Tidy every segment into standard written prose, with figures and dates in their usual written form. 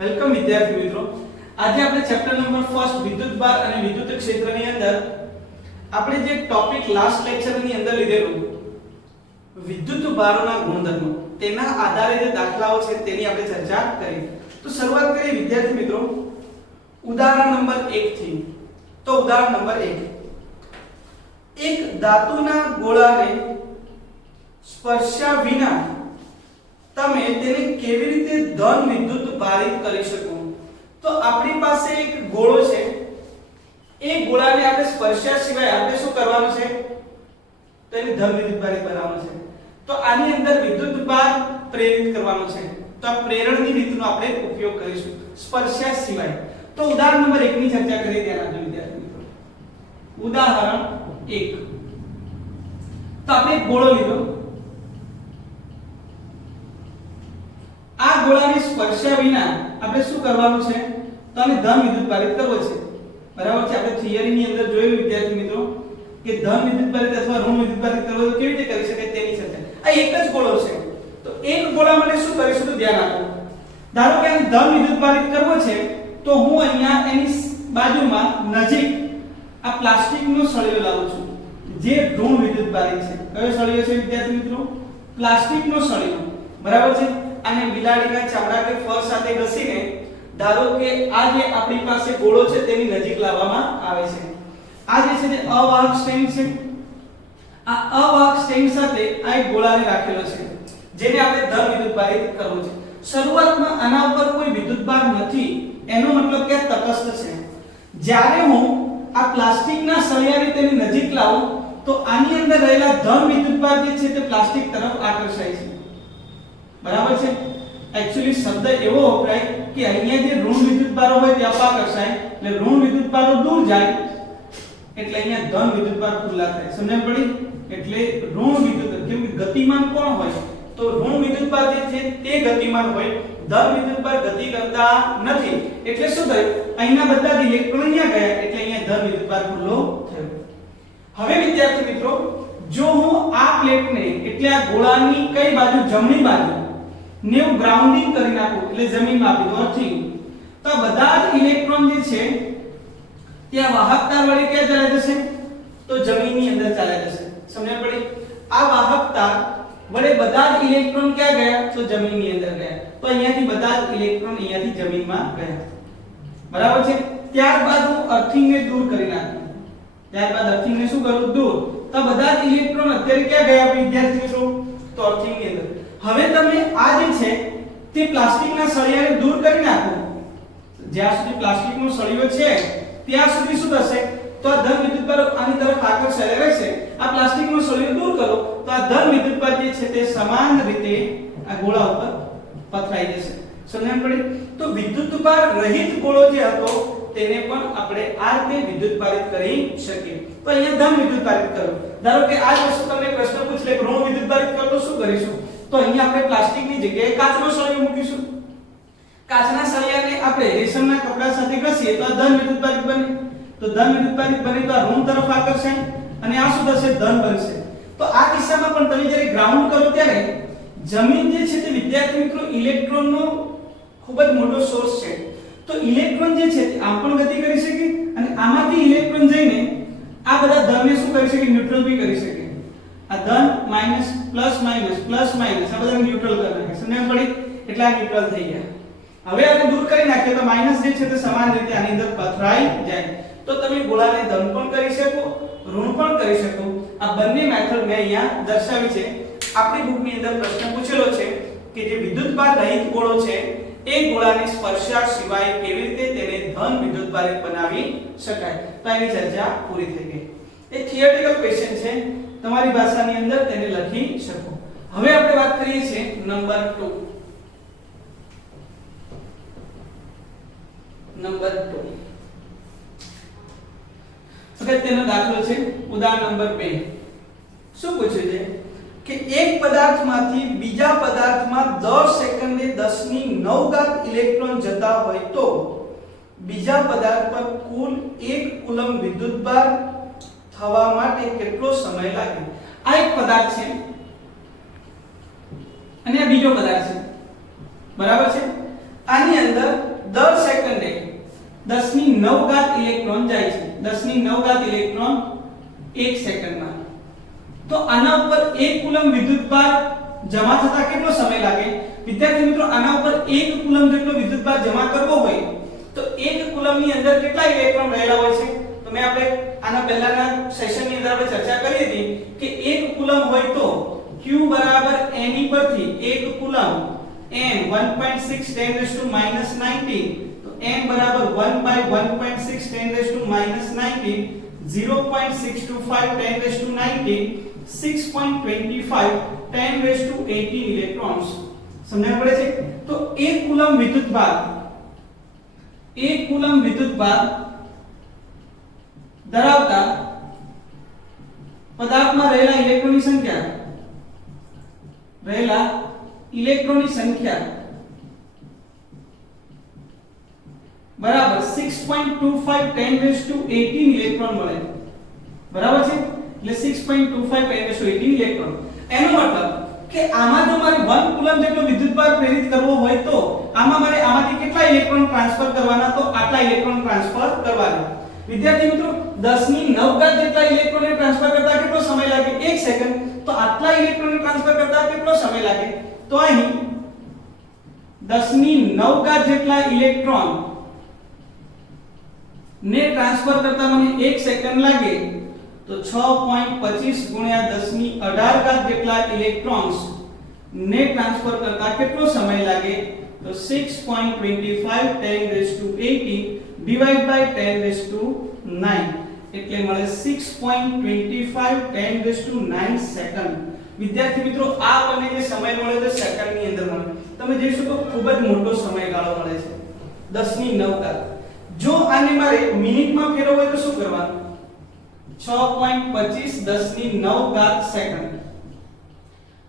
Welcome વિદ્યાર્થી મિત્રો. આજે આપણે ચેપ્ટર નંબર 1 વિદ્યુતભાર અને વિદ્યુત ક્ષેત્રની અંદર આપણે જે ટોપિક લાસ્ટ લેક્ચરની અંદર લીધેલું વિદ્યુતભારોના ગુણધર્મો તેના આધારે જે દાખલાઓ છે તેની આપણે ચર્ચા કરી. તો શરૂઆત કરીએ વિદ્યાર્થી મિત્રો ઉદાહરણ નંબર 1 થી. તો ઉદાહરણ નંબર 1, એક ધાતુના ગોળાને સ્પર્શ્યા વિના તમે તેને કેવી રીતે ધન વિદ્યુત ભારિત કરી શકો? તો આપણી પાસે એક ગોળો છે, એ ગોળાને આપણે સ્પર્શ્યા સિવાય આપણે શું કરવાનું છે? તો એને ધન વિદ્યુત ભારિત બનાવવાનું છે. તો આની અંદર વિદ્યુત ભાર પ્રેરિત કરવાનો છે. તો આ પ્રેરણની રીતનો આપણે ઉપયોગ કરીશું સ્પર્શ્યા સિવાય. તો ઉદાહરણ નંબર 1 ની ચર્ચા કરી ધ્યાન આપજો વિદ્યાર્થી મિત્રો. ઉદાહરણ 1, તો આપણે એક ગોળો લીધો, આ ગોળાને સ્પર્શ્યા વિના આપણે શું કરવાનું છે? તો આને ધન વિદ્યુત ભારિત કરવો છે. બરાબર છે? આપણે થિયરીની અંદર જોયેલું વિદ્યાર્થી મિત્રો કે ધન વિદ્યુત ભારિત અથવા ઋણ વિદ્યુત ભારિત કરવો તો કેવી રીતે કરી શકાય તેની ચર્ચા. આ એક જ ગોળો છે, તો એક ગોળા માટે શું કરીશું? તો ધ્યાન આપો. ધારો કે આને ધન વિદ્યુત ભારિત કરવો છે, તો હું અહીંયા એની બાજુમાં નજીક આ પ્લાસ્ટિકનો સળિયો લાવું છું જે ઋણ વિદ્યુત ભારિત છે. કયો સળિયો છે વિદ્યાર્થી મિત્રો? પ્લાસ્ટિકનો સળિયો. બરાબર છે? અને બિલાડીના ચામડા કે ફર સાથે ઘસીને ધારો કે આ જે આપણી પાસે ગોળો છે તેની નજીક લાવવામાં આવે છે. આ જે છે તે અવાહક સ્ટ્રિંગ છે. આ અવાહક સ્ટ્રિંગ સાથે આ એક ગોળાને રાખેલો છે જેને આપણે ધન વિદ્યુત ભારિત કરવો છે. શરૂઆતમાં આના ઉપર કોઈ વિદ્યુત ભાર નથી, એનો મતલબ કે તટસ્થ છે. જ્યારે હું આ પ્લાસ્ટિકના સળિયાને તેની નજીક લાવું તો આની અંદર રહેલા ધન વિદ્યુત ભાર જે છે તે પ્લાસ્ટિક તરફ આકર્ષાય છે. બરાબર છે? એક્ચ્યુઅલી શબ્દ એવો વપરાય કે અહીંયા જે ઋણ વિદ્યુત ભારો હોય તે અપાકર્ષાય, એટલે ઋણ વિદ્યુત ભારો દૂર જાય એટલે અહીંયા ધન વિદ્યુત ભાર ખુલ્લા થાય. સમજણ પડી? એટલે ઋણ વિદ્યુત કેમ કે ગતિમાન કોણ હોય? તો ઋણ વિદ્યુત ભાર જે છે તે ગતિમાન હોય, ધન વિદ્યુત ભાર ગતિ કરતા નથી. એટલે શું થયું? અહીંના બધા ઇલેક્ટ્રોન અહીંયા ગયા એટલે અહીંયા ધન વિદ્યુત ભાર ખુલ્લો થયો. હવે વિદ્યાર્થી મિત્રો જો હું આ પ્લેટને એટલે આ ગોળાની કઈ બાજુ? જમણી બાજુ ને હું ગ્રાઉન્ડિંગ કરી નાખું એટલે જમીનમાં આપી દઉં અર્થિંગ, તો બધા જ ઇલેક્ટ્રોન જે છે ત્યાં વાહકતા વડે ક્યાં ચાલ્યા જશે? તો જમીનની અંદર ચાલ્યા જશે. સમજણ પડી? આ વાહકતા વડે બધા જ ઇલેક્ટ્રોન ક્યાં ગયા? તો જમીનની અંદર ગયા. તો અહીંયાથી બધા જ ઇલેક્ટ્રોન અહીંયાથી જમીનમાં ગયા. બરાબર છે? ત્યારબાદ હું અર્થિંગને દૂર કરી નાખું. ત્યારબાદ અર્થિંગને શું કરું? દૂર. તો બધા જ ઇલેક્ટ્રોન અત્યારે ક્યાં ગયા વિદ્યાર્થી મિત્રો? તો અર્થિંગની અંદર. હવે તમે આ જે છે તે પ્લાસ્ટિકના સળિયાને દૂર કરી નાખો. જ્યાં સુધી પ્લાસ્ટિકનો સળિયો છે ત્યાં સુધી શું થશે? તો આ ધન વિદ્યુત ભાર આની તરફ આકર્ષાયેલા રહેશે. આ પ્લાસ્ટિકનો સળિયો દૂર કરો તો આ ધન વિદ્યુત ભાર જે છે તે સમાન રીતે આ ગોળા ઉપર પથરાઈ જશે. સમજણ પડી? તો વિદ્યુત ભાર રહિત ગોળો જે હતો તેને પણ આપણે આ રીતે વિદ્યુત ભારિત કરી શકીએ. તો અહીંયા ધન વિદ્યુત ભારિત કરો. ધારો કે આ વસ્તુ તમને પ્રશ્ન પૂછે કે ઋણ વિદ્યુત ભારિત કરો તો શું કરીશું? તો અહીંયા આપણે પ્લાસ્ટિકની જગ્યાએ કાચનો સળિયો મૂકીશું. કાચના સળિયાને આપણે રેશમના કપડા સાથે ઘસીએ તો આ ધન વિદ્યુત ભારિત બને. તો ધન વિદ્યુત ભારિત બને તો આ ઋણ તરફ આકર્ષાય અને આ શું થશે? ધન બનશે. તો આ કિસ્સામાં પણ તમે જ્યારે ગ્રાઉન્ડ કરો ત્યારે જમીન જે છે તે વિદ્યાર્થી મિત્રો ઇલેક્ટ્રોનનો ખૂબ જ મોટો સોર્સ છે. તો ઇલેક્ટ્રોન જે છે તે આમ પણ ગતિ કરી શકે અને આમાંથી ઇલેક્ટ્રોન જઈને આ બધા ધનને શું કરી શકે? ન્યુટ્રલ બી કરી શકે. આ ધન minus plus minus plus minus આ બધા ન્યુટ્રલ કરી નાખે. સમજણ પડી? એટલે આ ન્યુટ્રલ થઈ ગયા. હવે આને દૂર કરી નાખીએ તો માઈનસ જે છે તે સમાન રીતે આની અંદર પથરાઈ જાય. તો તમે ગોળાને ધન પણ કરી શકો, ઋણ પણ કરી શકો. આ બંને મેથડ મેં અહીંયા દર્શાવી છે. આપણી બુકની અંદર પ્રશ્ન પૂછેલો છે કે જે વિદ્યુત ભાર રહિત ગોળો છે એ ગોળાને સ્પર્શ્યા સિવાય કેવી રીતે તેને ધન વિદ્યુત ભારિત બનાવી શકાય. તો એની ચર્ચા પૂરી થઈ ગઈ. એ થિયરિટિકલ ક્વેશ્ચન છે, તમારી ભાષાની અંદર તેને લખી શકો. હવે આપણે વાત કરીએ છીએ નંબર 2. નંબર 2 અગત્યનો દાખલો છે ઉદાહરણ નંબર 2. શું પૂછ્યું છે કે એક પદાર્થમાંથી બીજા પદાર્થમાં દર સેકન્ડે 10⁹ ઇલેક્ટ્રોન જતા હોય તો બીજા પદાર્થ પર કુલ 1 કુલમ વિદ્યુત ભાર થવા માટે કેટલો સમય લાગે? આ એક પદાર્થ છે અને આ બીજો પદાર્થ છે. બરાબર છે? આની અંદર દર સેકન્ડે 10⁹ ઇલેક્ટ્રોન જાય છે, 10⁹ ઇલેક્ટ્રોન 1 સેકન્ડમાં. તો આના ઉપર 1 કુલમ વિદ્યુતભાર જમા થતા કેટલો સમય લાગે? વિદ્યાર્થી મિત્રો આના ઉપર 1 કુલમ જેટલો વિદ્યુતભાર જમા કરવો હોય તો 1 કુલમની અંદર કેટલા ઇલેક્ટ્રોન રહેલા હોય છે? તો મેં આપણે આના પહેલાના સેશનની અંદર આપણે ચર્ચા કરી હતી કે 1 કુલમ હોય તો Q બરાબર n પરથી 1 કુલમ n 1.6 10 19 તો n બરાબર 1/1.6 10 19 0.625 10 19 6.25 10 18 ઇલેક્ટ્રોન્સ. સમજાય પડે છે? તો 1 કુલમ વિદ્યુતભાર ધરાવતા પદાર્થમાં રહેલા ઇલેક્ટ્રોનની સંખ્યા બરાબર 6.25 10 ઇલેક્ટ્રોન મળે. બરાબર છે? એટલે 6.25 10 18 ઇલેક્ટ્રોન. એનો મતલબ કે આમાં જો મારે 1 કુલમ જેટલો વિદ્યુતભાર પ્રેરિત કરવો હોય તો આમાં મારે આમાંથી કેટલા ઇલેક્ટ્રોન ટ્રાન્સફર કરવાના? તો આટલા ઇલેક્ટ્રોન ટ્રાન્સફર કરવાના. વિદ્યાર્થી મિત્રો 10⁹ જેટલા ઇલેક્ટ્રોનને ટ્રાન્સફર કરતા કેટલો સમય લાગે? 1 સેકન્ડ. તો આટલા ઇલેક્ટ્રોનને ટ્રાન્સફર કરતા કેટલો સમય લાગે? તો અહીં 10⁹ જેટલા ઇલેક્ટ્રોન ને ટ્રાન્સફર કરતા મને 1 સેકન્ડ લાગે તો 6.25 ગુણ્યા 10⁸ જેટલા ઇલેક્ટ્રોન્સ ને ટ્રાન્સફર કરતા કેટલો સમય લાગે? તો 6.25 10 18 / 10 એટલે મળે 6.25 10 9 સેકન્ડ. વિદ્યાર્થી મિત્રો આ બંને જે સમય મળે છે સેકન્ડની અંદર મળે. તમે જોઈ શકો ખૂબ જ મોટો સમયગાળો મળે છે 10⁹. જો આને મારે મિનિટમાં ફેરવવું હોય તો શું કરવાનું? 6.25 10⁹ સેકન્ડ.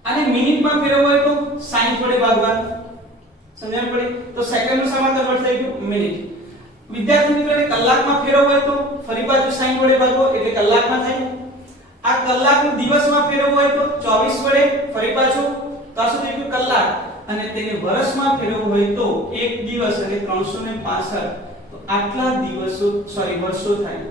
આને મિનિટમાં ફેરવવું હોય તો 60 વડે ભાગવાનું. સમજણ પડી? તો સેકન્ડનું શામાં કન્વર્ટ થઈ ગયું? મિનિટ. વિદ્યાર્થી મિત્રોને કલાકમાં ફેરવવું હોય તો ફરી પાછું 60 વડે ભાગો એટલે કલાકમાં થાય. આ કલાકનું દિવસમાં ફેરવવું હોય તો 24 વડે ફરી પાછું તો આ શું થઈ ગયું? કલાક. અને તેને વર્ષમાં ફેરવવું હોય તો 1 દિવસ અને 365 તો આટલા વર્ષો થાય.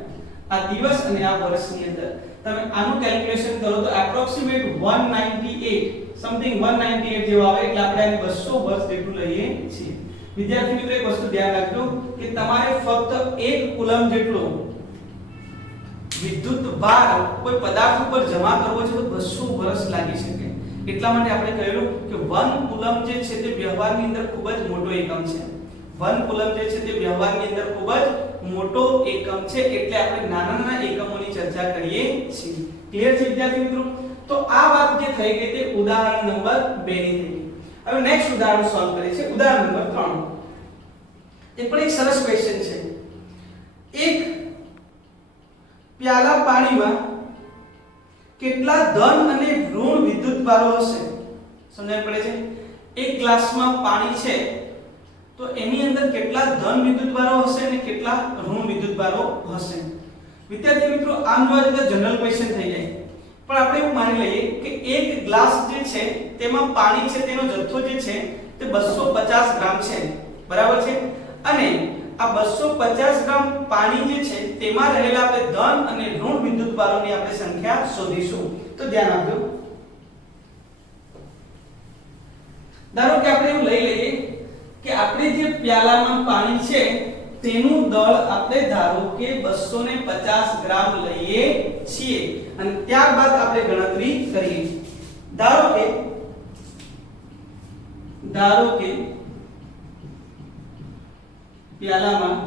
આ દિવસ અને આ વર્ષની અંદર તમે આનું કેલ્ક્યુલેશન કરો તો એપ્રોક્સિમેટ 198 સમથિંગ 198 જેવા આવે એટલે આપણે આને 200 વર્ષ જેટલું લઈએ છીએ. વિદ્યાર્થી મિત્રો એક વસ્તુ ધ્યાન રાખજો કે તમારે ફક્ત 1 કુલમ જેટલો વિદ્યુતભાર કોઈ પદાર્થ ઉપર જમા કરવો છે તો 200 વર્ષ લાગી શકે. એટલા માટે આપણે કહ્યું કે 1 કુલમ જે છે તે વ્યવહારની અંદર ખૂબ જ મોટો એકમ છે. 1 કુલમ જે છે તે વ્યવહારની અંદર ખૂબ જ મોટો એકમ છે એટલે આપણે નાના એકમોની ચર્ચા કરીએ છીએ. ક્લિયર છે વિદ્યાર્થી મિત્રો? તો આ વાત જે થઈ ગઈ તે ઉદાહરણ નંબર 2 ની થઈ ગઈ. હવે નેક્સ્ટ ઉદાહરણ સોલ્વ કરીએ છીએ. ઉદાહરણ નંબર 3. એ પણ એક સરસ ક્વેશ્ચન છે. એક પ્યાલા પાણીમાં કેટલા ધન અને ઋણ વિદ્યુતભારો હશે? સમજણ પડે છે? એક ગ્લાસમાં પાણી છે તો એની અંદર કેટલા ધન વિદ્યુતભારો હશે અને કેટલા ઋણ વિદ્યુતભારો હશે? વિદ્યાર્થી મિત્રો આમ જોવા જઈએ તો જનરલ ક્વેશ્ચન થઈ જાય. પણ આપણે એવું માની લઈએ કે એક ગ્લાસ જે છે તેમાં પાણી છે તેનો જથ્થો જે છે તે 250 ગ્રામ છે. બરાબર છે? અને આ 250 ગ્રામ પાણી જે છે તેમાં રહેલા આપણે ધન અને ઋણ વિદ્યુતભારોની આપણે સંખ્યા શોધીશું. તો ધ્યાન આપજો. ધારો કે આપણે એવું લઈ લઈએ કે આપણે જે પ્યાલામાં પાણી છે તેનું દળ આપણે ધારો કે 250 ગ્રામ લઈએ છીએ અને ત્યારબાદ આપણે ગણતરી કરીએ. ધારો કે પ્યાલામાં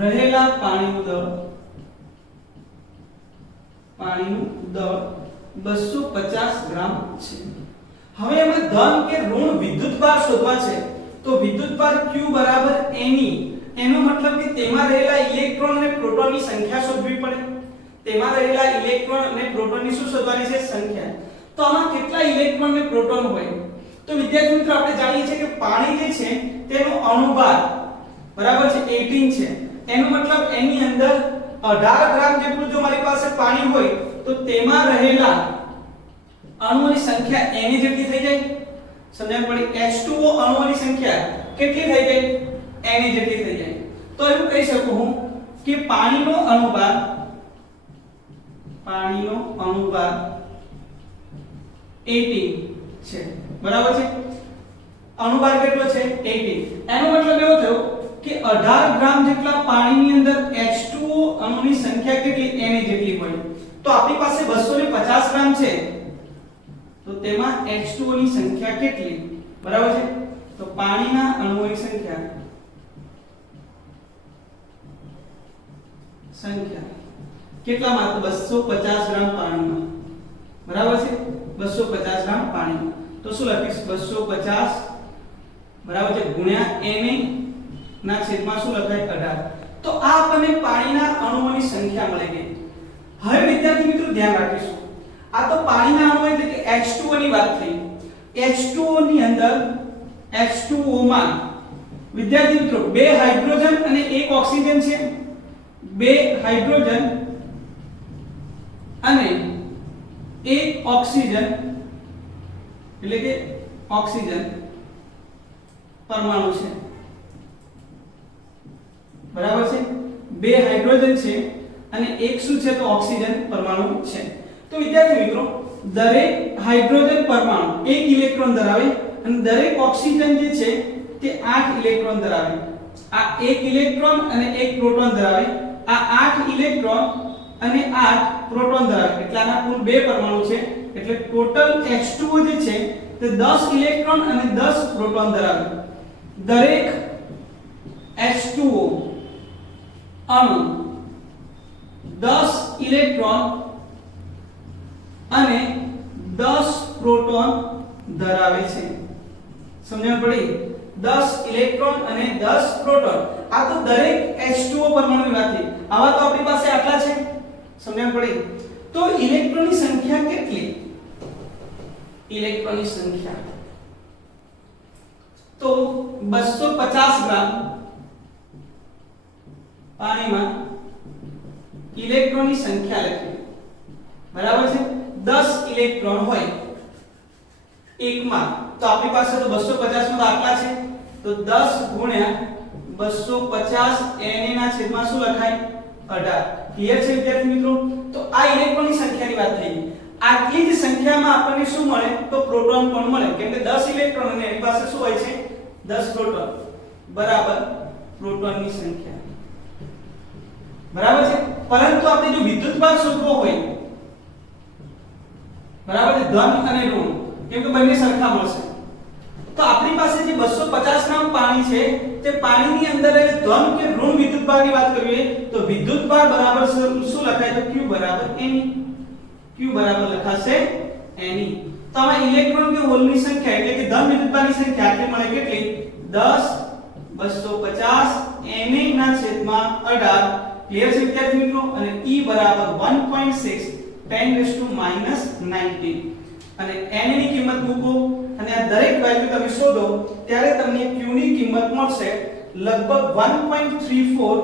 રહેલા પાણીનું દળ 250 ગ્રામ છે. હવે એમાં ધન કે ઋણ વિદ્યુતભાર શોધવા છે તો વિદ્યુતભાર Q બરાબર Ne. એનો મતલબ કે તેમાં રહેલા ઇલેક્ટ્રોન અને પ્રોટોનની સંખ્યા શોધવી પડે. તેમાં રહેલા ઇલેક્ટ્રોન અને પ્રોટોનની શું શોધવાની છે? સંખ્યા. તો આમાં કેટલા ઇલેક્ટ્રોન અને પ્રોટોન હોય? તો વિદ્યાર્થી મિત્રો આપણે જાણીએ છીએ કે પાણી જે છે તેનો અણુભાર બરાબર છે 18 છે. એનો મતલબ એની અંદર 18 ગ્રામ જેટલું જો મારી પાસે પાણી હોય તો તેમાં રહેલા અણુઓની સંખ્યા Na જેટલી થઈ જાય. સમજણ પડી? H2O અણુઓની સંખ્યા કેટલી થઈ જાય n જેટલી થઈ જાય તો એવું કહી શકું હું કે પાણીનો અણુભાર 18 છે બરાબર છે અણુભાર કેટલો છે 18 એનો મતલબ એવો થયો કે 18 ગ્રામ જેટલા પાણીની અંદર H2O અણુની સંખ્યા કેટલી n જેટલી હોય તો આપણી પાસે 250 ગ્રામ છે તો તેમાં H2O ની સંખ્યા કેટલી બરાબર છે તો પાણીના અણુઓની સંખ્યા કેટલામાં તો 250 ગ્રામ પાણીમાં બરાબર છે 250 ગ્રામ પાણીમાં તો શું લખીશ 250 બરાબર છે ગુણ્યા Na ના છેદમાં શું લખાય 18 તો આ આપણને પાણીના અણુઓની સંખ્યા મળી ગઈ હવે વિદ્યાર્થી મિત્રો ધ્યાન રાખીશું આ તો પાણીના અણુ એટલે કે H2O ની વાત થઈ H2O ની અંદર H2O માં વિદ્યાર્થી મિત્રો બે હાઇડ્રોજન અને એક ઓક્સિજન છે બે હાઇડ્રોજન અને એક ઓક્સિજન એટલે કે ઓક્સિજન પરમાણુ છે બરાબર છે બે હાઇડ્રોજન છે અને એક શું છે તો ઓક્સિજન પરમાણુ છે તો વિદ્યાર્થી મિત્રો દરેક હાઇડ્રોજન પરમાણુ એક ઇલેક્ટ્રોન ધરાવે અને દરેક ઓક્સિજન જે છે તે 8 ઇલેક્ટ્રોન ધરાવે આ એક ઇલેક્ટ્રોન અને એક પ્રોટોન ધરાવે આ 8 ઇલેક્ટ્રોન અને 8 પ્રોટોન ધરાવે એટલે આના કુલ બે પરમાણુ છે એટલે ટોટલ H2O જે છે તે 10 ઇલેક્ટ્રોન અને 10 પ્રોટોન ધરાવે દરેક H2O અણુ 10 ઇલેક્ટ્રોન અને 10 પ્રોટોન ધરાવે છે સમજણ પડી 10 ઇલેક્ટ્રોન અને 10 પ્રોટોન આ તો દરેક H2O પરમાણુની વાત થઈ આવા તો આપણી પાસે આટલા છે સમજણ પડી તો ઇલેક્ટ્રોનની સંખ્યા કેટલી ઇલેક્ટ્રોનની સંખ્યા તો 250 ગ્રામ પાણીમાં ઇલેક્ટ્રોનની સંખ્યા લખી બરાબર છે 10 ઇલેક્ટ્રોન હોય એકમાં તો આપણી પાસે તો 250 માં આટલા છે તો 10 ગુણ્યા 250 Na ના છેદમાં શું લખાય 18 ક્લિયર છે વિદ્યાર્થી મિત્રો તો આ ઇલેક્ટ્રોનની સંખ્યાની વાત થઈ આટલી જ સંખ્યામાં આપણને શું મળે તો પ્રોટોન પણ મળે કેમ કે 10 ઇલેક્ટ્રોન અને એની પાસે શું હોય છે 10 પ્રોટોન બરાબર પ્રોટોનની સંખ્યા બરાબર છે પરંતુ આપણે જો વિદ્યુતભાર શોધવો હોય બરાબર છે ધન અને ઋણ કેમ કે બંને સરખા મળશે તો આપણી પાસે જે 250 ગ્રામ પાણી છે તે પાણીની અંદર ધન કે ઋણ વિદ્યુતભારની વાત કરીએ તો વિદ્યુતભાર બરાબર શું લખાય તો Q બરાબર Ne Q બરાબર લખાશે Ne તો આમાં ઇલેક્ટ્રોન કે હોલની સંખ્યા એટલે કે ધન વિદ્યુતભારની સંખ્યા એટલે મળે કેટલી 10 250 Na ના છેદમાં 18 ક્લિયર છે વિદ્યાર્થી મિત્રો અને E બરાબર 1.6 10⁻⁻19 અને Na ની કિંમત મૂકો અને આ દરેક વેલ્યુ તમે શોધો ત્યારે તમને Q ની કિંમત મળશે લગભગ 1.34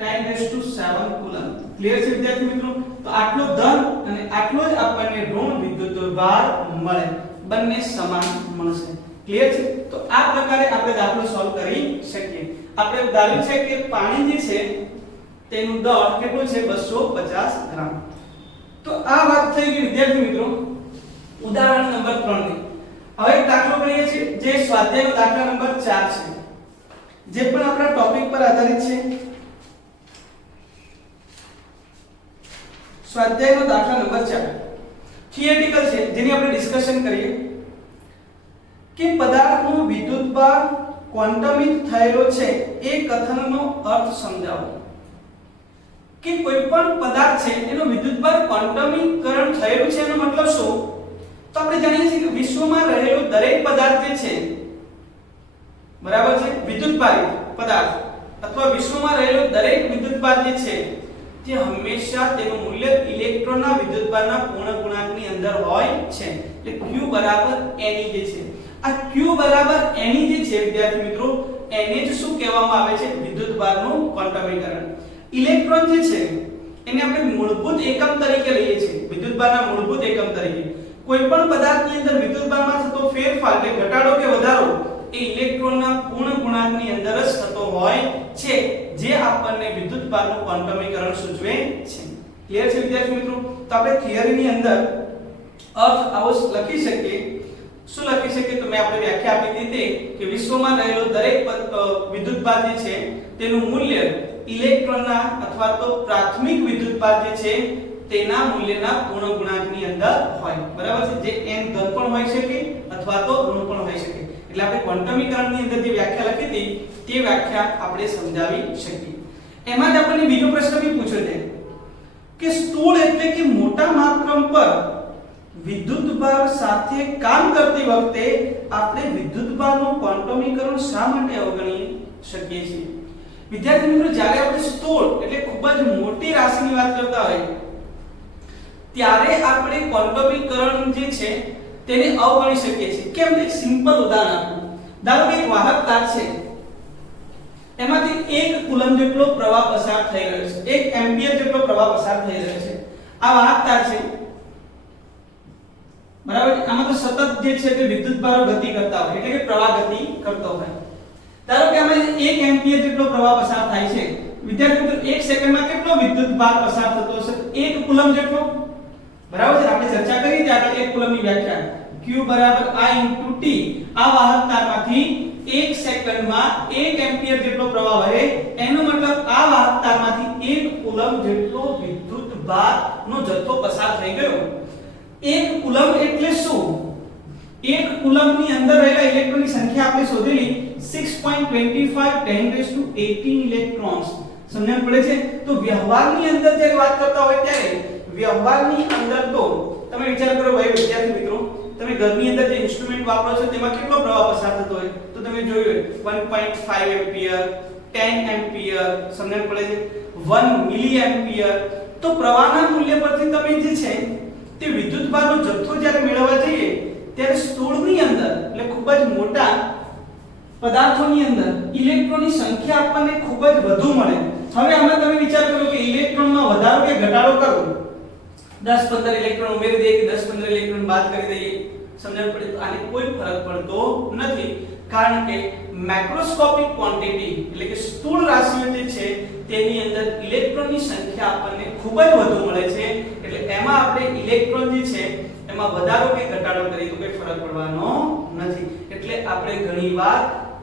10⁻7 કુલમ ક્લિયર છે વિદ્યાર્થી મિત્રો તો આટલો ધન અને આટલો જ આપણને ઋણ વિદ્યુતભાર મળે બંને સમાન મળશે ક્લિયર છે તો આ પ્રકારે આપણે દાખલો સોલ્વ કરી શકીએ આપણે ધાર્યું છે કે પાણી જે છે તેનું દળ કેટલું છે 250 ગ્રામ તો આ વાત થઈ ગઈ વિદ્યાર્થી મિત્રો ઉદાહરણ નંબર 3 ની હવે એક દાખલો ગણીએ છીએ જે સ્વાધ્યાયનો દાખલા નંબર 4 છે જે પણ આપણા ટોપિક પર આધારિત છે સ્વાધ્યાયનો દાખલા નંબર 4 થિયરિટિકલ છે જેની આપણે ડિસ્કશન કરીએ કે પદાર્થનો વિદ્યુતભાર ક્વોન્ટમિત થયેલો છે એ કથનનો અર્થ સમજાવો કે કોઈ પણ પદાર્થ છે એનો વિદ્યુતભાર ક્વોન્ટમીકરણ થયેલું છે એનો મતલબ શું તો આપણે જાણીએ છીએ કે વિશ્વમાં રહેલો દરેક પદાર્થ જે છે બરાબર છે વિદ્યુતભારી પદાર્થ અથવા વિશ્વમાં રહેલો દરેક વિદ્યુતભાર જે છે તે હંમેશા તેનું મૂલ્ય ઇલેક્ટ્રોનના વિદ્યુતભારના પૂર્ણ ગુણાંકની અંદર હોય છે એટલે Q બરાબર Ne જે છે આ Q બરાબર Ne જે છે વિદ્યાર્થી મિત્રો એને જ શું કહેવામાં આવે છે વિદ્યુતભારનું ક્વોન્ટમીકરણ ઇલેક્ટ્રોન જે છે એને આપણે મૂળભૂત એકમ તરીકે લઈએ છીએ વિદ્યુતભારના મૂળભૂત એકમ તરીકે કોઈ પણ પદાર્થની અંદર વિદ્યુતભારમાં થતો ફેરફાર એટલે ઘટાડો કે વધારો એ વિદ્યુતભારનું ક્વોન્ટમીકરણ સૂચવે છે. ક્લિયર છે વિદ્યાર્થી મિત્રો? તો આપણે થિયરીની અંદર અર્થ આવો લખી શકીએ. શું લખી શકીએ? તો મેં આપણે વ્યાખ્યા આપી દીધી કે વિશ્વમાં રહેલો દરેક વિદ્યુતભાર જે છે તેનું મૂલ્ય ઇલેક્ટ્રોનના અથવા તો પ્રાથમિક વિદ્યુતભાર જે છે તેના મૂલ્યના પૂર્ણ ગુણાંકની અંદર હોય. બરાબર છે? જે n ધન પણ હોઈ શકે અથવા તો ઋણ પણ હોઈ શકે. એટલે આપણે ક્વોન્ટમીકરણની અંદર જે વ્યાખ્યા લખી હતી તે વ્યાખ્યા આપણે સમજાવી શકીએ. એમાં જ આપણને બીજો પ્રશ્ન બી પૂછ્યો છે કે સ્થૂળ એટલે કે મોટા માપક્રમ પર વિદ્યુતભાર સાથે કામ કરતી વખતે આપણે વિદ્યુતભારનું ક્વોન્ટમીકરણ શા માટે અવગણી શકીએ છીએ? વિદ્યાર્થી મિત્રો, જ્યારે આપણે સ્થૂળ એટલે ખૂબ જ મોટી રાશિની વાત કરતા હોય ત્યારે આપણે ક્વોન્ટમીકરણ જે છે તેને અવગણી શકીએ છીએ. કેમ? એક સિમ્પલ ઉદાહરણ આપું. ધારો કે એક વાહક તાર છે, એમાંથી 1 કુલમ જેટલો પ્રવાહ પસાર થઈ રહ્યો છે, 1 એમ્પિયર જેટલો પ્રવાહ પસાર થઈ રહ્યો છે. આ વાહક તાર છે, બરાબર? આમાં તો સતત જે છે તે વિદ્યુતભારો ગતિ કરતા હોય એટલે કે પ્રવાહ ગતિ કરતો હોય. ધારો કે આમાં 1 એમ્પિયર જેટલો પ્રવાહ પસાર થાય છે. વિદ્યાર્થી મિત્રો, 1 સેકન્ડમાં કેટલો વિદ્યુતભાર પસાર થતો હશે? 1 કુલમ જેટલો. બરાબર છે? આપણે ચર્ચા કરી હતી આગળ 1 કુલમની વ્યાખ્યા. Q = I × T. આ વાહક તારમાંથી 1 સેકન્ડમાં 1 એમ્પિયર જેટલો પ્રવાહ વહે. એનો મતલબ આ વાહક તારમાંથી 1 કુલમ જેટલો વિદ્યુતભારનો જથ્થો પસાર થઈ ગયો. 1 કુલમ એટલે શું? 1 કુલમની અંદર રહેલા ઇલેક્ટ્રોનની સંખ્યા આપણે શોધેલી 6.25 1018 ઇલેક્ટ્રોન્સ. સમજણ પડે છે? તો વ્યવહારની અંદર જ્યારે વાત કરતા હોય ત્યારે વ્યવહારની અંદર તો તમે વિચાર કરો ભાઈ વિદ્યાર્થી મિત્રો, તમે ઘરની અંદર જે ઇન્સ્ટ્રુમેન્ટ વાપરો છો તેમાં કેટલો પ્રવાહ પસાર થતો હોય? તો તમે જોયું 1.5 એમ્પિયર, 10 એમ્પિયર, સમજણ પડે છે? 1 મિલી એમ્પિયર. તો પ્રવાહના મૂલ્ય પરથી તમે જે છે તે વિદ્યુતભારનો જથ્થો જ્યારે મેળવવા જઈએ ત્યારે સ્થૂળની અંદર એટલે ખૂબ જ મોટા પદાર્થોની અંદર ઇલેક્ટ્રોનની સંખ્યા આપણને ખૂબ જ વધુ મળે. હવે આમાં તમે વિચાર કરો કે ઇલેક્ટ્રોનમાં વધારો કે ઘટાડો કરો, 10-15 ઇલેક્ટ્રોન ઉમેરી દઈએ કે 10-15 ઇલેક્ટ્રોન બાદ કરી દઈએ, સમજણ પડે? તો આને કોઈ ફરક પડતો નથી, કારણ કે મેક્રોસ્કોપિક ક્વોન્ટિટી એટલે કે સ્થૂળ રાશિઓ જે છે તેની અંદર ઇલેક્ટ્રોનની સંખ્યા આપણને ખૂબ જ વધુ મળે છે. એટલે એમાં આપણે ઇલેક્ટ્રોન જે છે એમાં વધારો કે ઘટાડો કરીએ તો કોઈ ફરક પડવાનો નથી. એટલે આપણે ઘણીવાર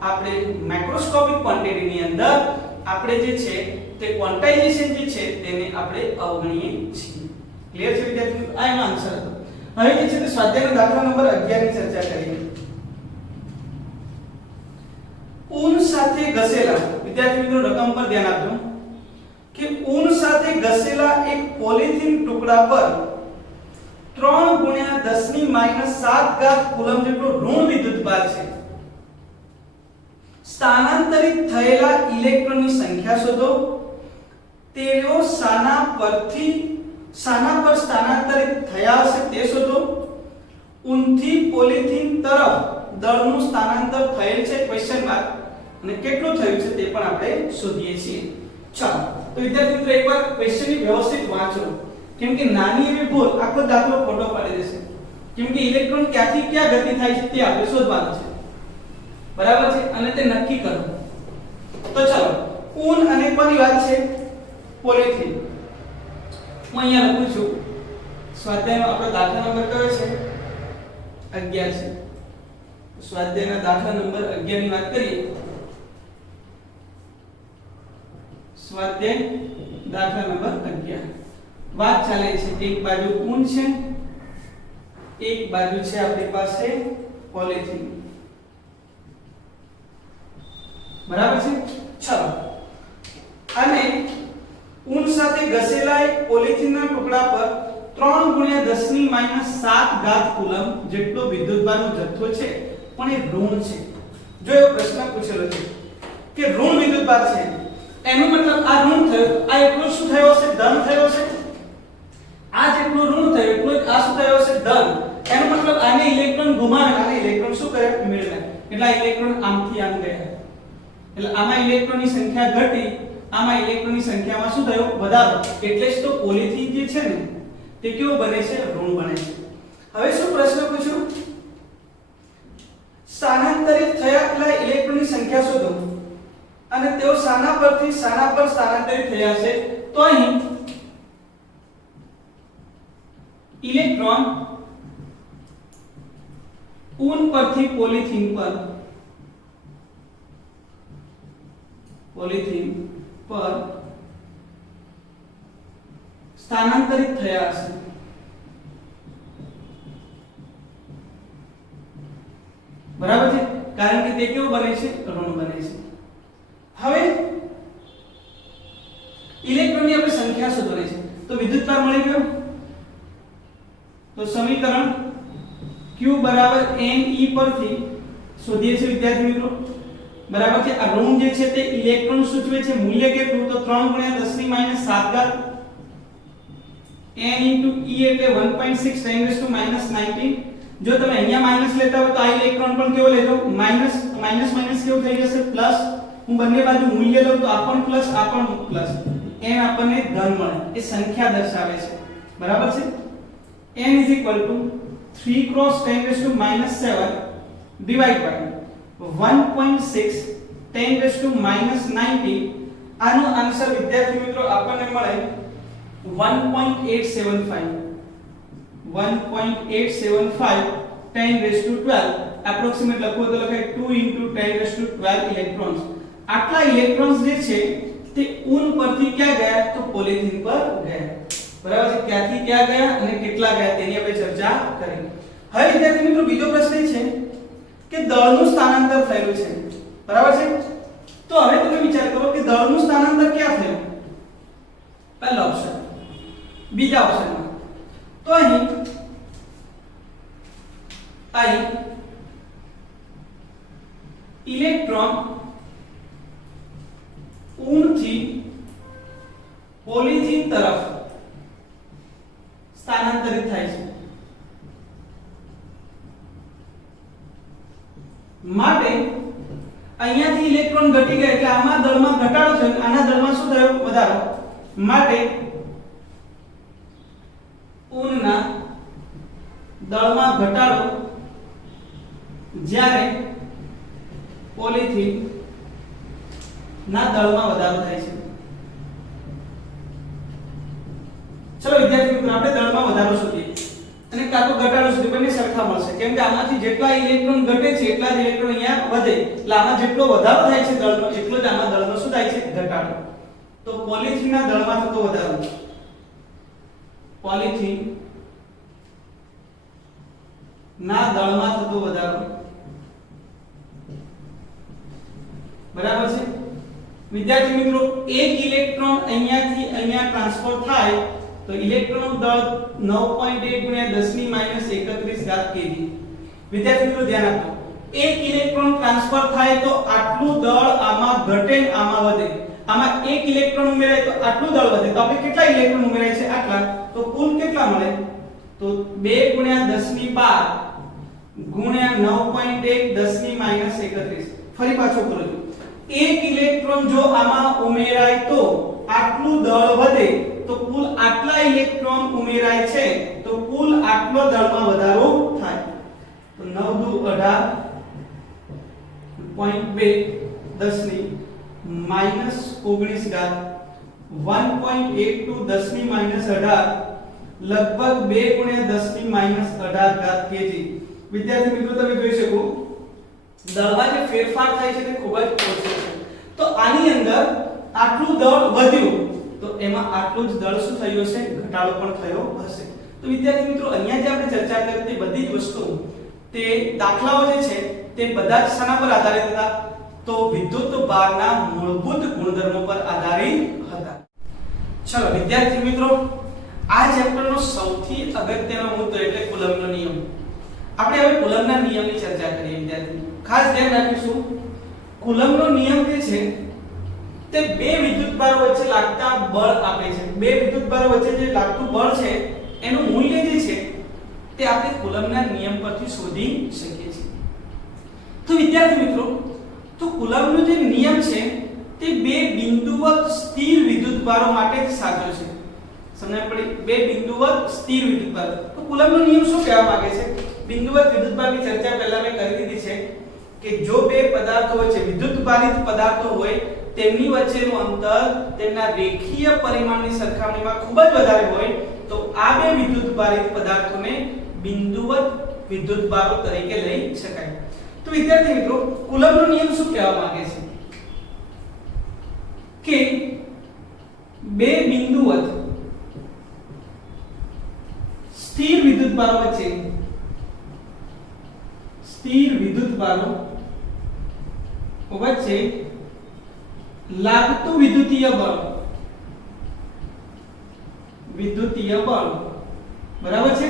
આપણે મેક્રોસ્કોપિક ક્વોન્ટિટીની અંદર આપણે જે છે તે ક્વોન્ટાઇઝેશન જે છે તેને આપણે અવગણીએ છીએ. ક્લિયર છે વિદ્યાર્થી મિત્રો? આ એનો આન્સર હતો. હવે જે છે તે સ્વાધ્યાયનો દાખલા નંબર 11 ની ચર્ચા કરીએ. ઊન સાથે ઘસેલા, વિદ્યાર્થી મિત્રો રકમ પર ધ્યાન આપજો કે ઊન સાથે ઘસેલા એક પોલિથીન ટુકડા પર 3 × 10⁻⁷ કુલમ જેટલો ઋણ વિદ્યુતભાર છે. સ્થાનાંતરિત થયેલા ઇલેક્ટ્રોનની સંખ્યા શોધો. તેઓ શાના પર સ્થાનાંતરિત થયા હશે તે શોધો. ઊનથી પોલિથીન તરફ દળનું સ્થાનાંતર થયેલ છે ક્વેશ્ચન માર્ક, અને કેટલું થયું છે તે પણ આપણે શોધીએ છીએ. ચાલો તો વિદ્યાર્થી મિત્રો એકવાર ક્વેશ્ચનની વ્યવસ્થિત વાંચો, કેમ કે નાની એવી ભૂલ આખો દાખલો ખોટો પાડી દેશે. કેમ કે ઇલેક્ટ્રોન ક્યાંથી ક્યાં ગતિ થાય છે તે આપણે શોધવાનું છે. બરાબર છે? અને તે નક્કી કરો. તો ચાલો, ઊન અને કોની વાત છે? પોલિથીન. હું અહીંયા લખું છું. સ્વાધ્યાયનો આપણો દાખલા નંબર કયો છે? 11 છે. સ્વાધ્યાયના દાખલા નંબર 11 ની વાત કરીએ. સ્વાધ્યાય દાખલા નંબર 11. વાત ચાલે છે, એક બાજુ ઊન છે, એક બાજુ છે આપણી પાસે પોલિથીન. બરાબર છે? ચલો, અને ઊન સાથે ઘસેલા એક પોલિથીનના ટુકડા પર 3 × 10⁻⁷ કુલમ જેટલો વિદ્યુતભારનો જથ્થો છે, પણ એ ઋણ છે. જો એવો પ્રશ્ન પૂછેલો છે કે ઋણ વિદ્યુતભાર છે, એનો મતલબ આ ઋણ થયો, આ એટલો શું થયો હશે? ધન થયો હશે. આ જેટલું ઋણ થયું એટલો આ શું થયો હશે? ધન. એનો મતલબ આને ઇલેક્ટ્રોન ગુમાવે, આને ઇલેક્ટ્રોન શું કરે? મેળવે. એટલે આ ઇલેક્ટ્રોન આમથી આમ ગયા, એટલે આમાં ઇલેક્ટ્રોનની સંખ્યા ઘટી, આમાં ઇલેક્ટ્રોનની સંખ્યામાં શું થયો? વધારો. એટલે જ તો પોલિથીન જે છે ને તે કેવો બને છે? ઋણ બને છે. હવે શું પ્રશ્ન પૂછ્યો? સ્થાનાંતરિત થયેલા ઇલેક્ટ્રોનની સંખ્યા શોધો. અને તેઓ શાના પરથી શાના પર સ્થાનાંતરિત થયા છે તો અહીં ઇલેક્ટ્રોન ઊન પરથી પોલિથીન પર સ્થાનાંતરિત થયા હશે। બરાબર છે, કારણ કે તે કેવું બને છે, ઋણ બને છે। હવે ઇલેક્ટ્રોનની આપણે સંખ્યા શોધવાની છે, તો વિદ્યુતભાર મળી ગયો, તો સમીકરણ Q બરાબર Ne પરથી શોધીએ છીએ વિદ્યાર્થી મિત્રો। બરાબર છે, આ ઋણ જે છે તે ઇલેક્ટ્રોન સૂચવે છે, મૂલ્ય કેટલું તો 3 × 10⁻⁷ n * e એટલે 1.6 × 10⁻⁹। જો તમે અહીંયા માઈનસ લેતા હો તો આ ઇલેક્ટ્રોન પણ કેવો લેજો માઈનસ, તો માઈનસ માઈનસ કેવું થઈ જશે પ્લસ। હું બંને બાજુ મૂલ્ય લઉં તો આ પણ પ્લસ આ પણ પ્લસ, n આપણને ધન મળે, એ સંખ્યા દર્શાવે છે। બરાબર છે, n = 3 × 10⁻⁷ ડિવાઇડ બાય 1.6 10⁻⁹। આનો આન્સર વિદ્યાર્થી મિત્રો આપણને મળે 1.875 10⁻12 એપ્રોક્સિમેટ લખો તો લખાય 2 × 10⁻12 ઇલેક્ટ્રોન્સ। આટલા ઇલેક્ટ્રોન્સ જે છે તે ઊન પરથી ક્યાં ગયા તો પોલિથીન પર ગયા। બરાબર છે, ક્યાંથી ક્યાં ગયા અને કેટલા ગયા તેની આપણે ચર્ચા કરી। હવે વિદ્યાર્થી મિત્રો બીજો પ્રશ્ન છે કે દળનું સ્થાનાંતર થયેલું છે। બરાબર છે, તો હવે તમે વિચાર કરો કે દળનું સ્થાનાંતર ક્યાં થયું, પહેલા ઓપ્શન, બીજા ઓપ્શનમાં, તો અહીં ઇલેક્ટ્રોન ઊનથી પોલિથીન તરફ સ્થાનાંતરિત થાય છે, માટે અહીંયાથી ઇલેક્ટ્રોન ઘટી ગયા એટલે આમાં દળમાં ઘટાડો થયો, આના દળમાં શું થયો વધારો, માટે ઊનના દળમાં ઘટાડો જ્યારે પોલિથીન ના દળમાં વધારો થાય છે। ચલો વિદ્યાર્થી મિત્રો આપણે દળમાં વધારો શોધીએ અને કાં તો ઘટાડો શોધીએ, બંને સરખા મળશે, કેમ કે આમાંથી જેટલા ઇલેક્ટ્રોન ઘટે છે એટલા જ ઇલેક્ટ્રોન અહીંયા વધે, એટલે આમાં જેટલો વધારો થાય છે દળનો એટલો જ આમાં દળનો શું થાય છે ઘટાડો। તો પોલિથીનના દળમાં થતો વધારો, પોલિથીન ના દળમાં થતો વધારો, બરાબર છે વિદ્યાર્થી મિત્રો, એક ઇલેક્ટ્રોન અહીંયાથી અહીંયા ટ્રાન્સફર થાય તો ઇલેક્ટ્રોનનું દળ 9.8 × 10⁻31 kg। વિદ્યાર્થી મિત્રો ધ્યાન આપો, એક ઇલેક્ટ્રોન ટ્રાન્સફર થાય તો આટલું દળ આમાં ઘટે આમાં વધે, આમાં એક ઇલેક્ટ્રોન ઉમેરાય તો આટલું દળ વધે, તો આપણે કેટલા ઇલેક્ટ્રોન ઉમેરાય છે આટલા, તો કુલ કેટલા મળે તો 2 × 10⁻12 × 9.1 10⁻31। ફરી પાછો કરું છું, એક ઇલેક્ટ્રોન જો આમાં ઉમેરાય તો આટલું દળ વધે, તો કુલ આટલા ઇલેક્ટ્રોન ઉમેરાય છે તો કુલ આટલો દળમાં વધારો થાય, તો 9 × 2 = 18.2 10⁻−19 1.82 10⁻18 લગભગ 2 × 10⁻18 kg। વિદ્યાર્થી મિત્રો તમે જોઈ શકો દળમાં જે ફેરફાર થાય છે તે ખૂબ જ ઓછો છે, તો આની અંદર આટલું દળ વધ્યું તો એમાં આટલું જ દળ શું થયું હશે, ઘટાડો પણ થયો હશે। તો વિદ્યાર્થી મિત્રો અહીંયા જે આપણે ચર્ચા કરી તે બધી જ વસ્તુઓ, તે દાખલાઓ જે છે તે બધા જ શાના પર આધારિત હતા, તો વિદ્યુત ભારના મૂળભૂત ગુણધર્મો પર આધારિત હતા। ચલો વિદ્યાર્થી મિત્રો, આ ચેપ્ટરનો સૌથી અગત્યનો મુદ્દો એટલે કુલમ્બનો નિયમ। આપણે હવે કુલમ્બના નિયમની ચર્ચા કરીએ વિદ્યાર્થી, ખાસ ધ્યાન રાખીશું કુલમ્બનો નિયમ જે છે તે બે વિદ્યુતભારો વચ્ચે લાગતા બળ આપે છે, બે વિદ્યુતભારો વચ્ચે જે લાગતું બળ છે એનું મૂલ્ય જે છે તે આપણે કુલમ્બના નિયમ પરથી શોધી શકીએ છીએ। તો વિદ્યાર્થી મિત્રો, તો કુલમ્બનો જે નિયમ છે તે બે બિંદુવત સ્થિર વિદ્યુતભારો માટે જ સાચો છે। સમજણ પડી, બે બિંદુવત સ્થિર વિદ્યુતભાર। તો કુલમ્બનો નિયમ શું કહેવા માંગે છે, બિંદુવત વિદ્યુતભારની ચર્ચા પહેલા મેં કરી દીધી છે કે જો બે પદાર્થો વચ્ચે વિદ્યુતભારિત પદાર્થો હોય તેમની વચ્ચેનું અંતર તેમના રેખીય પરિમાણની સરખામણીમાં ખૂબ જ વધારે હોય તો આ બે વિદ્યુતભારિત પદાર્થોને બિંદુવત વિદ્યુતભારો તરીકે લઈ શકાય. તો વિદ્યાર્થી મિત્રો કુલમ્બનો નિયમ શું કહેવા માંગે છે કે બે બિંદુવત સ્થિર વિદ્યુતભારો વચ્ચે લાગતું વિદ્યુતીય બળ બરાબર છે.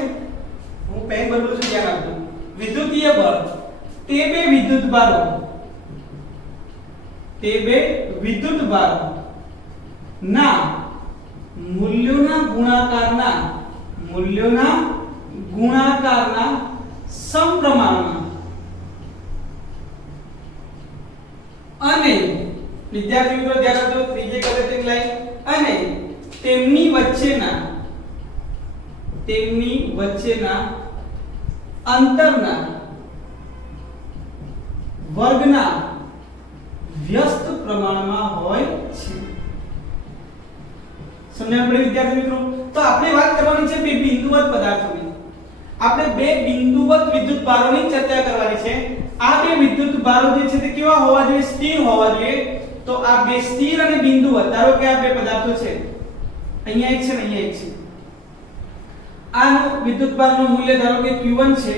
હું પેન બદલું છું, ધ્યાન આપજો. વિદ્યુતીય બળ તે બે વિદ્યુતભારો ના મૂલ્યોના ગુણાકારના સમપ્રમાણમાં અને વિદ્યાર્થી મિત્રો ધ્યાન આપજો, ત્રીજી કલેક્ટિંગ લાઈન, અને તેમની વચ્ચેના અંતરના વર્ગના વ્યસ્ત પ્રમાણમાં હોય છે. સમજણ પડી વિદ્યાર્થી મિત્રો? તો આપણે વાત કરવાની છે બે બિંદુવત પદાર્થોની. આપણે બે બિંદુવત વિદ્યુતભારોની ચર્ચા કરવાની છે. આ બે વિદ્યુતભારો જે છે તે કેવા હોવા જોઈએ? સ્થિર હોવા જોઈએ. તો આ બે સ્થિર અને બિંદુવત, ધારો કે આ બે પદાર્થો છે, અહીંયા એક છે ને અહીંયા એક છે. આનું વિદ્યુતભારનું મૂલ્ય ધારો કે Q1 છે,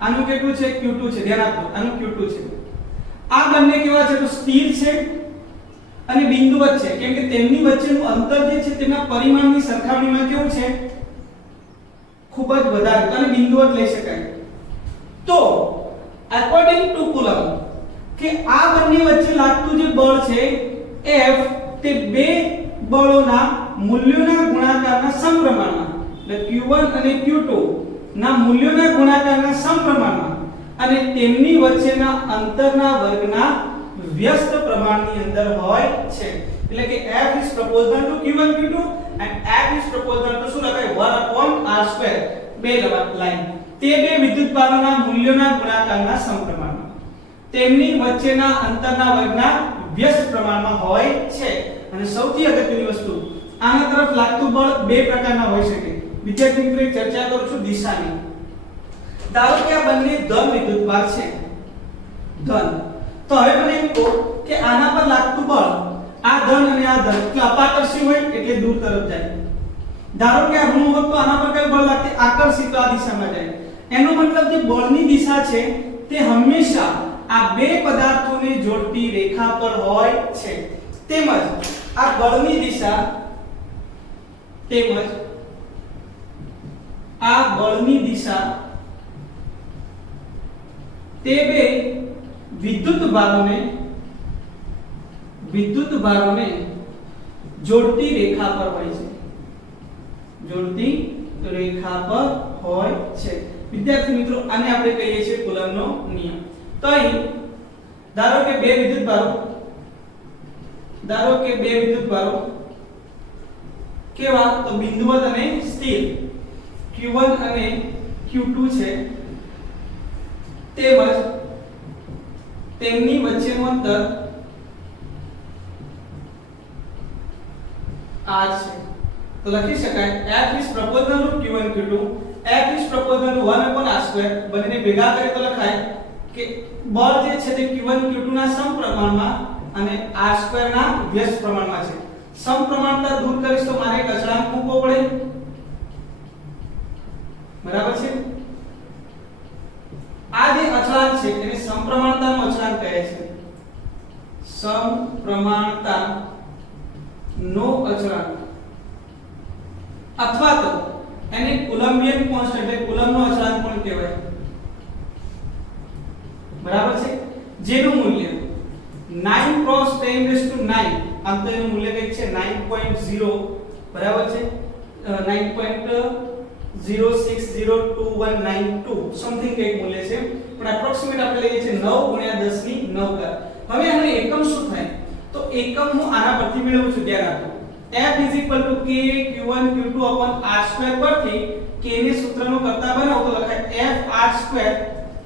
આનું કેટલું છે? Q2 છે. ધ્યાન આપજો, આનું Q2 છે. આ બંને કેવા છે? તો સ્થિર છે અને બિંદુવત છે, કેમ કે તેમની વચ્ચેનું અંતર જે છે તેના પરિમાણની સરખામણીમાં કેવું છે? ખૂબ જ વધારે, તો આને બિંદુવત લઈ શકાય. તો અકોર્ડિંગ ટુ કુલમ્બ કે આ બંને વચ્ચે લાગતું જે બળ છે F તે બે બળોના મૂલ્યોના ગુણાકારના સમપ્રમાણમાં, એટલે Q1 અને Q2 ના મૂલ્યોના ગુણાકારના સમપ્રમાણમાં અને તેમની વચ્ચેના અંતરના વર્ગના વ્યસ્ત પ્રમાણની અંદર હોય છે. એટલે કે F is proportional to Q1 Q2 and F is proportional to શું લખાય? 1/r². બે લાઈન તે બે વિદ્યુતભારોના મૂલ્યોના ગુણાકારના સમપ્રમાણમાં તેમની વચ્ચેના અંતરના વર્ગના વ્યસ્ત પ્રમાણમાં હોય છે. અને સૌથી અગત્યની વસ્તુ, આના તરફ લાગતું બળ બે પ્રકારના હોઈ શકે. વિદ્યાર્થી મિત્રો એક ચર્ચા કરું છું દિશાની. ધારો કે આ બંને ધન વિદ્યુતભાર છે, ધન. તો હવે મને એમ કહો કે આના પર લાગતું બળ, આ ધન અને આ ધન એટલે અપાકર્ષી હોય એટલે દૂર તરફ જાય. ધારો કે આ ઋણ હોત તો આના પર કઈ બળ લાગતે? આકર્ષિત, આ દિશામાં જાય. એનો મતલબ જે બળની દિશા છે તે હંમેશા આ બે પદાર્થોને જોડતી રેખા પર હોય છે. તેમજ આ બળની દિશા તે બે વિદ્યુતભારોને જોડતી રેખા પર હોય છે. વિદ્યાર્થી મિત્રો આને આપણે કહીએ છીએ કુલમ્બનો નિયમ. તો અહીં ધારો કે બે વિદ્યુતભારો કેવા? તો બિંદુવત અને સ્થિર, Q1 અને Q2 છે. તેમજ તેમની વચ્ચેનું અંતર r છે. તો લખી શકાય F is proportional to Q1 Q2, F is proportional to 1/r². બંનેને ભેગા કરીએ તો લખાય કે બળ જે છે તે Q1 Q2 ના સમપ્રમાણમાં અને r² ના વ્યસ્ત પ્રમાણમાં છે. સમપ્રમાણતા દૂર કરીશ તો મારે એક અચળાંક મૂકવો પડે, બરાબર છે? આ જે અચળાંક છે એને સમપ્રમાણતાનો અચળાંક કહે છે. સમપ્રમાણતાનો અચળાંક અથવા તો એને કુલમ્બિયન કોન્સ્ટન્ટ એટલે કુલમ્બનો અચળાંક પણ કહેવાય, બરાબર છે? જેનું મૂલ્ય 9 × 10⁹, આમ તો એનું મૂલ્ય કંઈક છે 9.0, બરાબર છે? 9.0602192 સમથિંગ કંઈક મૂલ્ય છે, પણ એપ્રોક્સિમેટ આપણે લઈએ છીએ 9 × 10⁹. હવે આનો એકમ શું થાય? તો એકમ હું આના પરથી મેળવું છું. ધ્યાન આપો, F = k Q1 Q2 r² પરથી k ને સૂત્રનો કરતા બનાવો તો લખાય F r²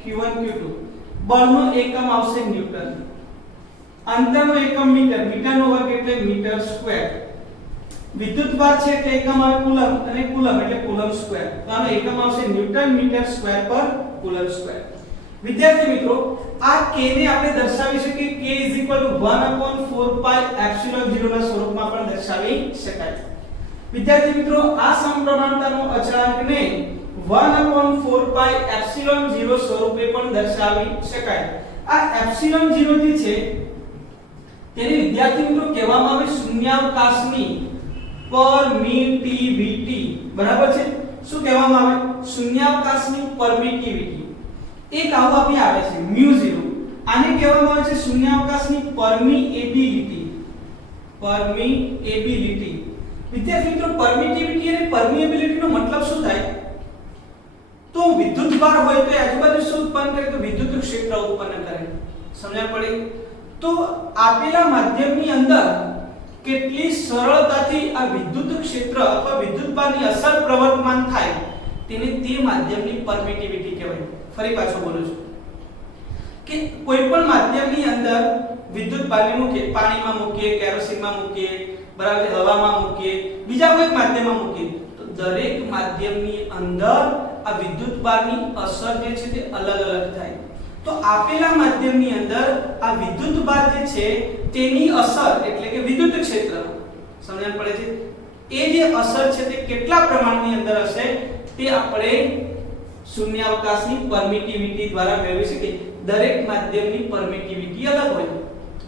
Q1 Q2. બળનો એકમ આવશે ન્યૂટન. અંતરનો એકમ મીટર, મીટરનો વર્ગ એટલે મીટર સ્ક્વેર, વિદ્યુતભાર છે એટલે એકમ આવે કુલમ અને કુલમ એટલે કુલમ સ્ક્વેર, તો આનો એકમ આવશે ન્યૂટન મીટર સ્ક્વેર પર કુલમ સ્ક્વેર। વિદ્યાર્થી મિત્રો આ k ને આપણે દર્શાવી શકીએ k 1/4πε0 ના સ્વરૂપમાં પણ દર્શાવી શકાય। વિદ્યાર્થી મિત્રો આ સમપ્રમાણતાનો અચળાંકને 1/4πε0 સ્વરૂપે પણ દર્શાવી શકાય। આ એપ્સિલોન 0 જે છે તેને વિદ્યાર્થી મિત્રો કહેવામાં આવે શૂન્યાવકાશની પરમિટિવિટી, બરાબર છે? શું કહેવામાં આવે? શૂન્યાવકાશની પરમિટિવિટી। એક આવું આપી આવે છે μ0, આને કહેવામાં આવે છે શૂન્યાવકાશની પરમિએબિલિટી, પરમિએબિલિટી। વિદ્યાર્થી મિત્રો પરમિટિવિટી અને પરમિએબિલિટી નો મતલબ શું થાય? તો વિદ્યુતભાર હોય તો આજુબાજુ શું ઉત્પન્ન કરે? તો વિદ્યુત ક્ષેત્ર ઉત્પન્ન કરે। સમજણ પડી? તો આપેલા માધ્યમની અંદર કેટલી સરળતાથી આ વિદ્યુત ક્ષેત્ર અથવા વિદ્યુતભારની અસર પ્રવર્તમાન થાય તેને તે માધ્યમની પરમિટિવિટી કહેવાય। ફરી પાછો બોલું છું કે કોઈ પણ માધ્યમની અંદર વિદ્યુતભારને મૂકીએ, પાણીમાં મૂકીએ, કેરોસીનમાં મૂકીએ, બરાબર, હવામાં મૂકીએ, બીજા કોઈ માધ્યમમાં મૂકીએ, તો દરેક માધ્યમની અંદર આ વિદ્યુતભારની અસર જે છે તે અલગ અલગ થાય। તો આપેલા માધ્યમની અંદર આ વિદ્યુતભાર જે છે તેની અસર એટલે કે વિદ્યુત ક્ષેત્ર, સમજણ પડે છે? એ જે અસર છે તે કેટલા પ્રમાણની અંદર હશે તે આપણે શૂન્યાવકાશની પરમિટિવિટી દ્વારા મેળવી શકીએ। દરેક માધ્યમની પરમિટિવિટી અલગ હોય,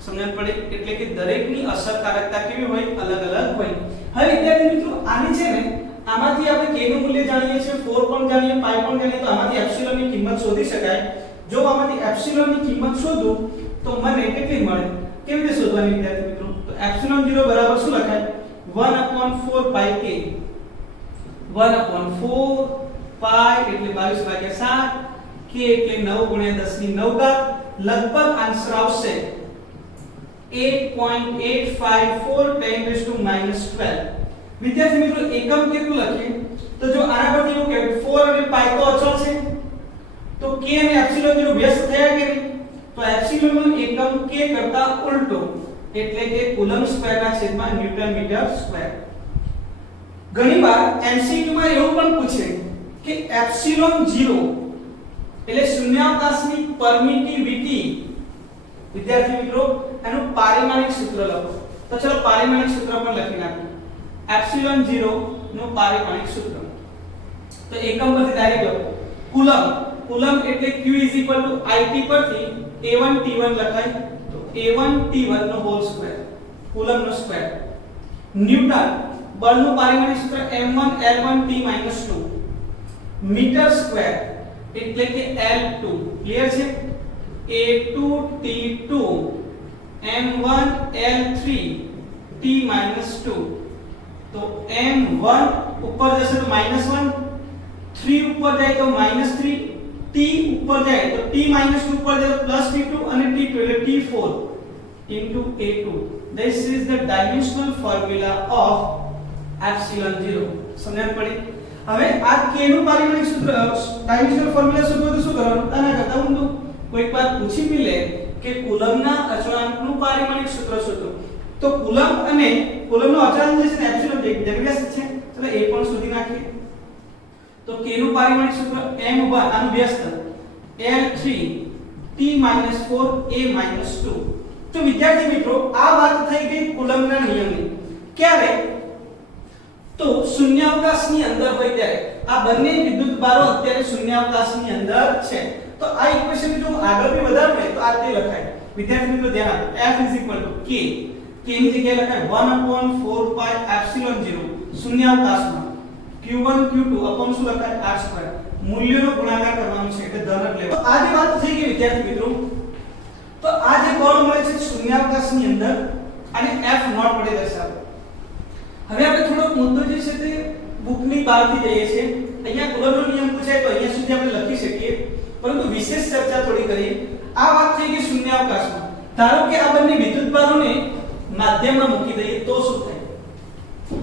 સમજણ પડે? એટલે કે દરેકની અસરકારકતા કેવી હોય? અલગ અલગ હોય। હવે વિદ્યાર્થી મિત્રો આની છે ને આમાંથી આપણે k નું મૂલ્ય જાણીએ છીએ, 4 પણ જાણીએ, pi પણ જાણીએ, તો આમાંથી એપ્સિલોન ની કિંમત શોધી શકાય। જો આમાંથી એપ્સિલોન ની કિંમત શોધું તો મને કેટલી મળે? કેવી રીતે શોધવાની વિદ્યાર્થી મિત્રો? તો એપ્સિલોન 0 બરાબર શું લખાય? 1/4πk, 1/4 પાઈ એટલે 22/7, k એટલે 9 × 10⁹ લગભગ આન્સર આવશે 8.854 10⁻12। વિદ્યાર્થી મિત્રો એકમ કેટલું લખીએ? તો જો આના પરથી એવું કે 4 અને પાઈ તો અચળ છે, તો k અને એપ્સિલોન 0 વ્યસ્ત થયા કે નહીં? તો એપ્સિલોન નો એકમ k કરતા ઉલટો એટલે કે કુલમ સ્ક્વેર ના છેદમાં ન્યૂટન મીટર સ્ક્વેર। ઘણીવાર MCQ માં એવું પણ પૂછે કે એપ્સિલોન 0 એટલે શૂન્યાવકાશની પરમિટિવિટી, વિદ્યાર્થી મિત્રો એનું પારિમાણિક સૂત્ર લખો। તો ચલો પારિમાણિક સૂત્ર પણ લખી નાખો। એપ્સિલોન 0 નું પારિમાણિક સૂત્ર તો એકમ પરથી ડાયરેક્ટ લખો કુલમ, કુલમ એટલે q it પરથી a1t1 લખાય, તો a1t1 નો હોલ સ્ક્વેર, કુલમ નો સ્ક્વેર। ન્યૂટન બળનું પારિમાણિક સૂત્ર m1l1t-2 મીટર સ્ક્વેર એટલે કે L2, ક્લિયર છે? a2t2 m1l3t-2, તો m1 ઉપર જશે તો -1, 3 ઉપર જાય તો -3, t ઉપર જાય તો t-2 ઉપર જાય તો +t2 અને t2 એટલે t4 into a2. This is the dimensional formula of epsilon 0. સમજણ પડી? હવે આ k નું પારિમાણિક સૂત્ર ડાયમેન્શનલ ફોર્મ્યુલા શોધવું તો શું કરવાનું? આના કરતા ઊંધું કોઈક વાર પૂછી બી લે કે કુલમના અચળાંકનું પારિમાણિક સૂત્ર શોધો, તો કુલમ અને કુલમનો અચળાંક જે છે ને એપ્સિલોન એકબીજાની વ્યસ્ત છે, ચલો એ પણ શોધી નાખીએ। તો k નું પારિમાણિક સૂત્ર m1 આનું વ્યસ્ત l3 t-4 a-2। તો વિદ્યાર્થી મિત્રો આ વાત થઈ ગઈ કુલમના નિયમની। ક્યારે? તો શૂન્યાવકાશની અંદર હોય ત્યારે। આ બંને વિદ્યુતભારો અત્યારે શૂન્યાવકાશની અંદર છે, તો આ ઇક્વેશન જો આગળ ભી વધારવું હોય તો આ તે લખાય। વિદ્યાર્થી મિત્રો ધ્યાન આપો, F k, k ની જગ્યાએ લખાય 1/4πε0 શૂન્યાવકાશમાં q1 q2 અપોન શું લખાય r2, મૂલ્યોનો ગુણાકાર કરવાનો છે એટલે ધન જ લેવાનો। આ જે વાત થઈ ગઈ વિદ્યાર્થી મિત્રો, તો આ જે બળ મળે છે શૂન્યાવકાશની અંદર આને F0 વડે દર્શાવો। હવે આપણે થોડો મુદ્દો જે છે તે બુકની બહારથી જઈએ છીએ, અહીંયા કુલમનો નિયમ પૂછાય તો અહીંયા સુધી આપણે લખી શકીએ, પરંતુ વિશેષ ચર્ચા થોડી કરીએ। આ વાત થઈ ગઈ શૂન્યાવકાશમાં। ધારો કે આ બંને વિદ્યુતભારોને માધ્યમમાં મૂકી દઈએ તો શું થાય?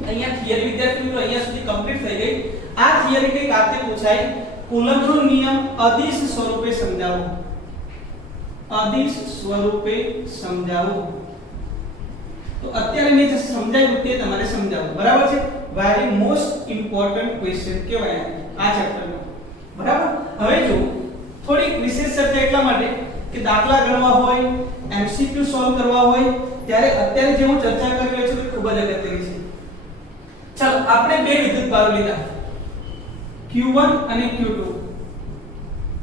અહીંયા થિયરી વિદ્યાર્થી મિત્રો અહીંયા સુધી કમ્પ્લીટ થઈ ગઈ। આ થિયરી કઈ કાતે પૂછાય? કુલમનો નિયમ અદિશ સ્વરૂપે સમજાવો। અદિશ સ્વરૂપે સમજાવો. તો અત્યારે મેં જે સમજાવ્યું તે તમારે સમજાવવું. બરાબર છે? વેરી મોસ્ટ ઇમ્પોર્ટન્ટ ક્વેશ્ચન કહેવાય આ ચેપ્ટરમાં. બરાબર? હવે જો થોડીક વિશેષ ચર્ચા એટલા માટે કે દાખલા ગણવા હોય, એમસીક્યુ સોલ્વ કરવા હોય ત્યારે અત્યારે જે હું ચર્ચા કરી રહ્યો છું તે ખૂબ જ અગત્યની છે. ચાલો આપણે બે વિદ્યુતભારો લીધા Q1 અને Q2.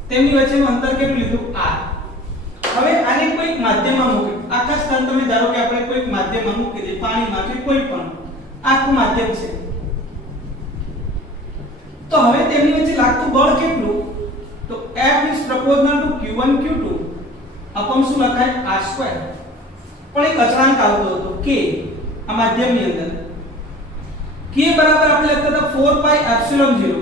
તેમની વચ્ચેનું અંતર કેટલું લીધું? R. હવે આને કોઈક માધ્યમમાં મૂક્યું. આખા સ્થાન તમે ધારો કે આપણે કોઈક માધ્યમમાં મૂકી દઈએ, પાણીમાં કે કોઈ પણ આખું માધ્યમ છે. તો હવે તેમની વચ્ચે લાગતું બળ કેટલું? તો F is proportional to Q1 Q2 upon શું લખાય? R2. પણ એક અચળાંક આવતો હતો K આ માધ્યમની અંદર. K બરાબર આપણે લખતા હતા 4 pi epsilon 0.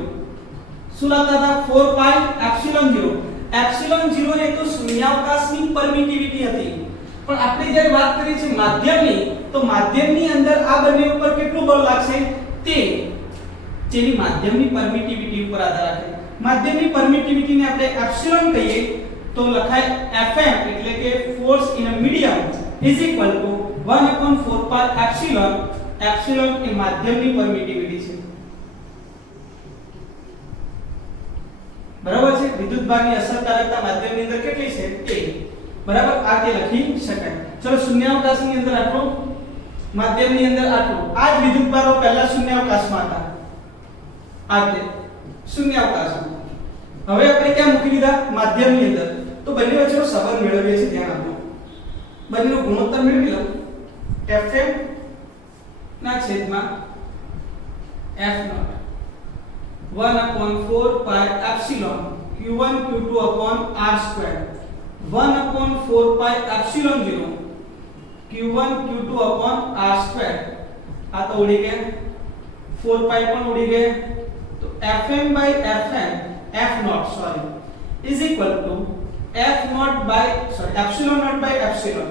શું લખતા હતા? 4 pi epsilon 0. એપ્સિલોન 0 એ તો શૂન્યાવકાશની પરમિટિવિટી હતી. પણ આપણે જ્યારે વાત કરી છે માધ્યમની, તો માધ્યમની અંદર આ બંને ઉપર કેટલું બળ લાગશે? તે જેની માધ્યમની પરમિટિવિટી ઉપર આધાર રાખે. માધ્યમની પરમિટિવિટી ને આપણે એપ્સિલોન કહીએ તો લખાય Fm એટલે કે force in a medium is equal to 1/4 pi epsilon. Epsilon એ માધ્યમની પરમિટિવિટી છે. બરાબર છે? વિદ્યુતભારની અસરકારકતા માધ્યમની અંદર કેટલી છે? તે. બરાબર? આ તે લખી શકાય. ચલો શૂન્યાવકાશની અંદર આટલો, માધ્યમની અંદર આટલો. આ જ વિદ્યુતભારો પહેલા શૂન્યાવકાશમાં હતા. આ તે શૂન્યાવકાશમાં. હવે આપણે ક્યાં મૂકી દીધા? માધ્યમની અંદર. તો બંને વચ્ચેનો સંબંધ મેળવીએ છીએ, ધ્યાન આપો. બંનેનો ગુણોત્તર મેળવી લો. Fm ના છેદમાં F0 1/4 pi epsilon Q1 Q2 upon R2 1/4 pi epsilon 0 Q1 Q2 upon R2. આ તો ઉડી ગયા, 4 pi પણ ઉડી ગયા. તો Fm by Fm F0 is equal to F0 by epsilon naught by epsilon.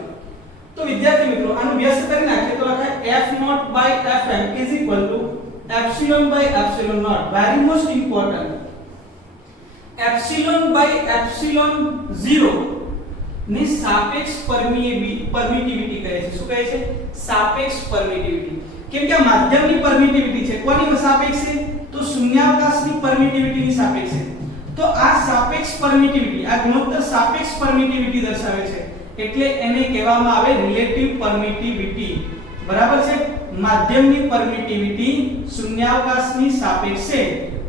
તો વિદ્યાર્થી મિત્રો આનું વ્યસ્ત કરી નાખીએ તો લખાય F0 by Fm is equal to epsilon by epsilon naught. Very most important. Epsilon by epsilon 0 ને સાપેક્ષ પરમિટિવિટી કહે છે. શું કહે છે? સાપેક્ષ પરમિટિવિટી. કેમ કે આ માધ્યમની પરમિટિવિટી છે. કોની સાપેક્ષ છે? તો શૂન્યાવકાશની પરમિટિવિટીની સાપેક્ષ છે. તો આ સાપેક્ષ પરમિટિવિટી, આ ગુણોત્તર સાપેક્ષ પરમિટિવિટી દર્શાવે છે. એટલે એને કહેવામાં આવે રિલેટિવ પરમિટિવિટી. બરાબર છે? માધ્યમની પરમિટિવિટી શૂન્યાવકાશની સાપેક્ષે,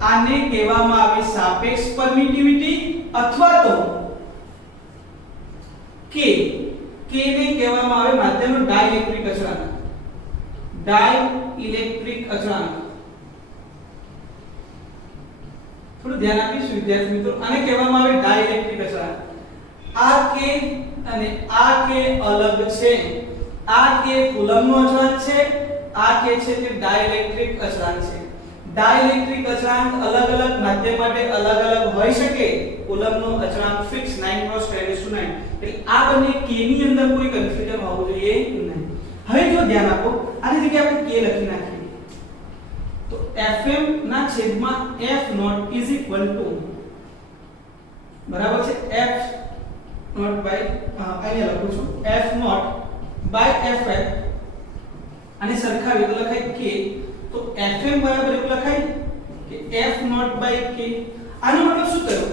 આને કહેવામાં આવે સાપેક્ષ પરમિટિવિટી અથવા તો K ને કહેવામાં આવે માધ્યમનો ડાઇલેક્ટ્રિક અચળાંક. ડાઇલેક્ટ્રિક અચળાંક. થોડું ધ્યાન આપીશું વિદ્યાર્થી મિત્રો. આને કહેવામાં આવે ડાઇલેક્ટ્રિક અચળાંક. આ K અને આ K અલગ છે. આ K કુલમ્બનો અચળાંક છે, આ K છે તે ડાઇલેક્ટ્રિક અચળાંક છે. ડાઇલેક્ટ્રિક અચળાંક અલગ અલગ માધ્યમ માટે અલગ અલગ હોઈ શકે. કુલમ્બનો અચળાંક ફિક્સ 9 × 10⁹. એટલે આ બંને K ની અંદર કોઈ કન્ફ્યુઝન હોવું જોઈએ નહીં. હવે જો ધ્યાન આપો, આની જગ્યાએ આપણે K લખી નાખીએ તો Fm ના છેદમાં F0 is equal to, બરાબર છે, F0 by અહીંયા લખું છું F0 by Fm. આને સરખાવીએ તો લખાય K. તો Fm બરાબર એવું લખાય કે F0 by K. આનો મતલબ શું થયો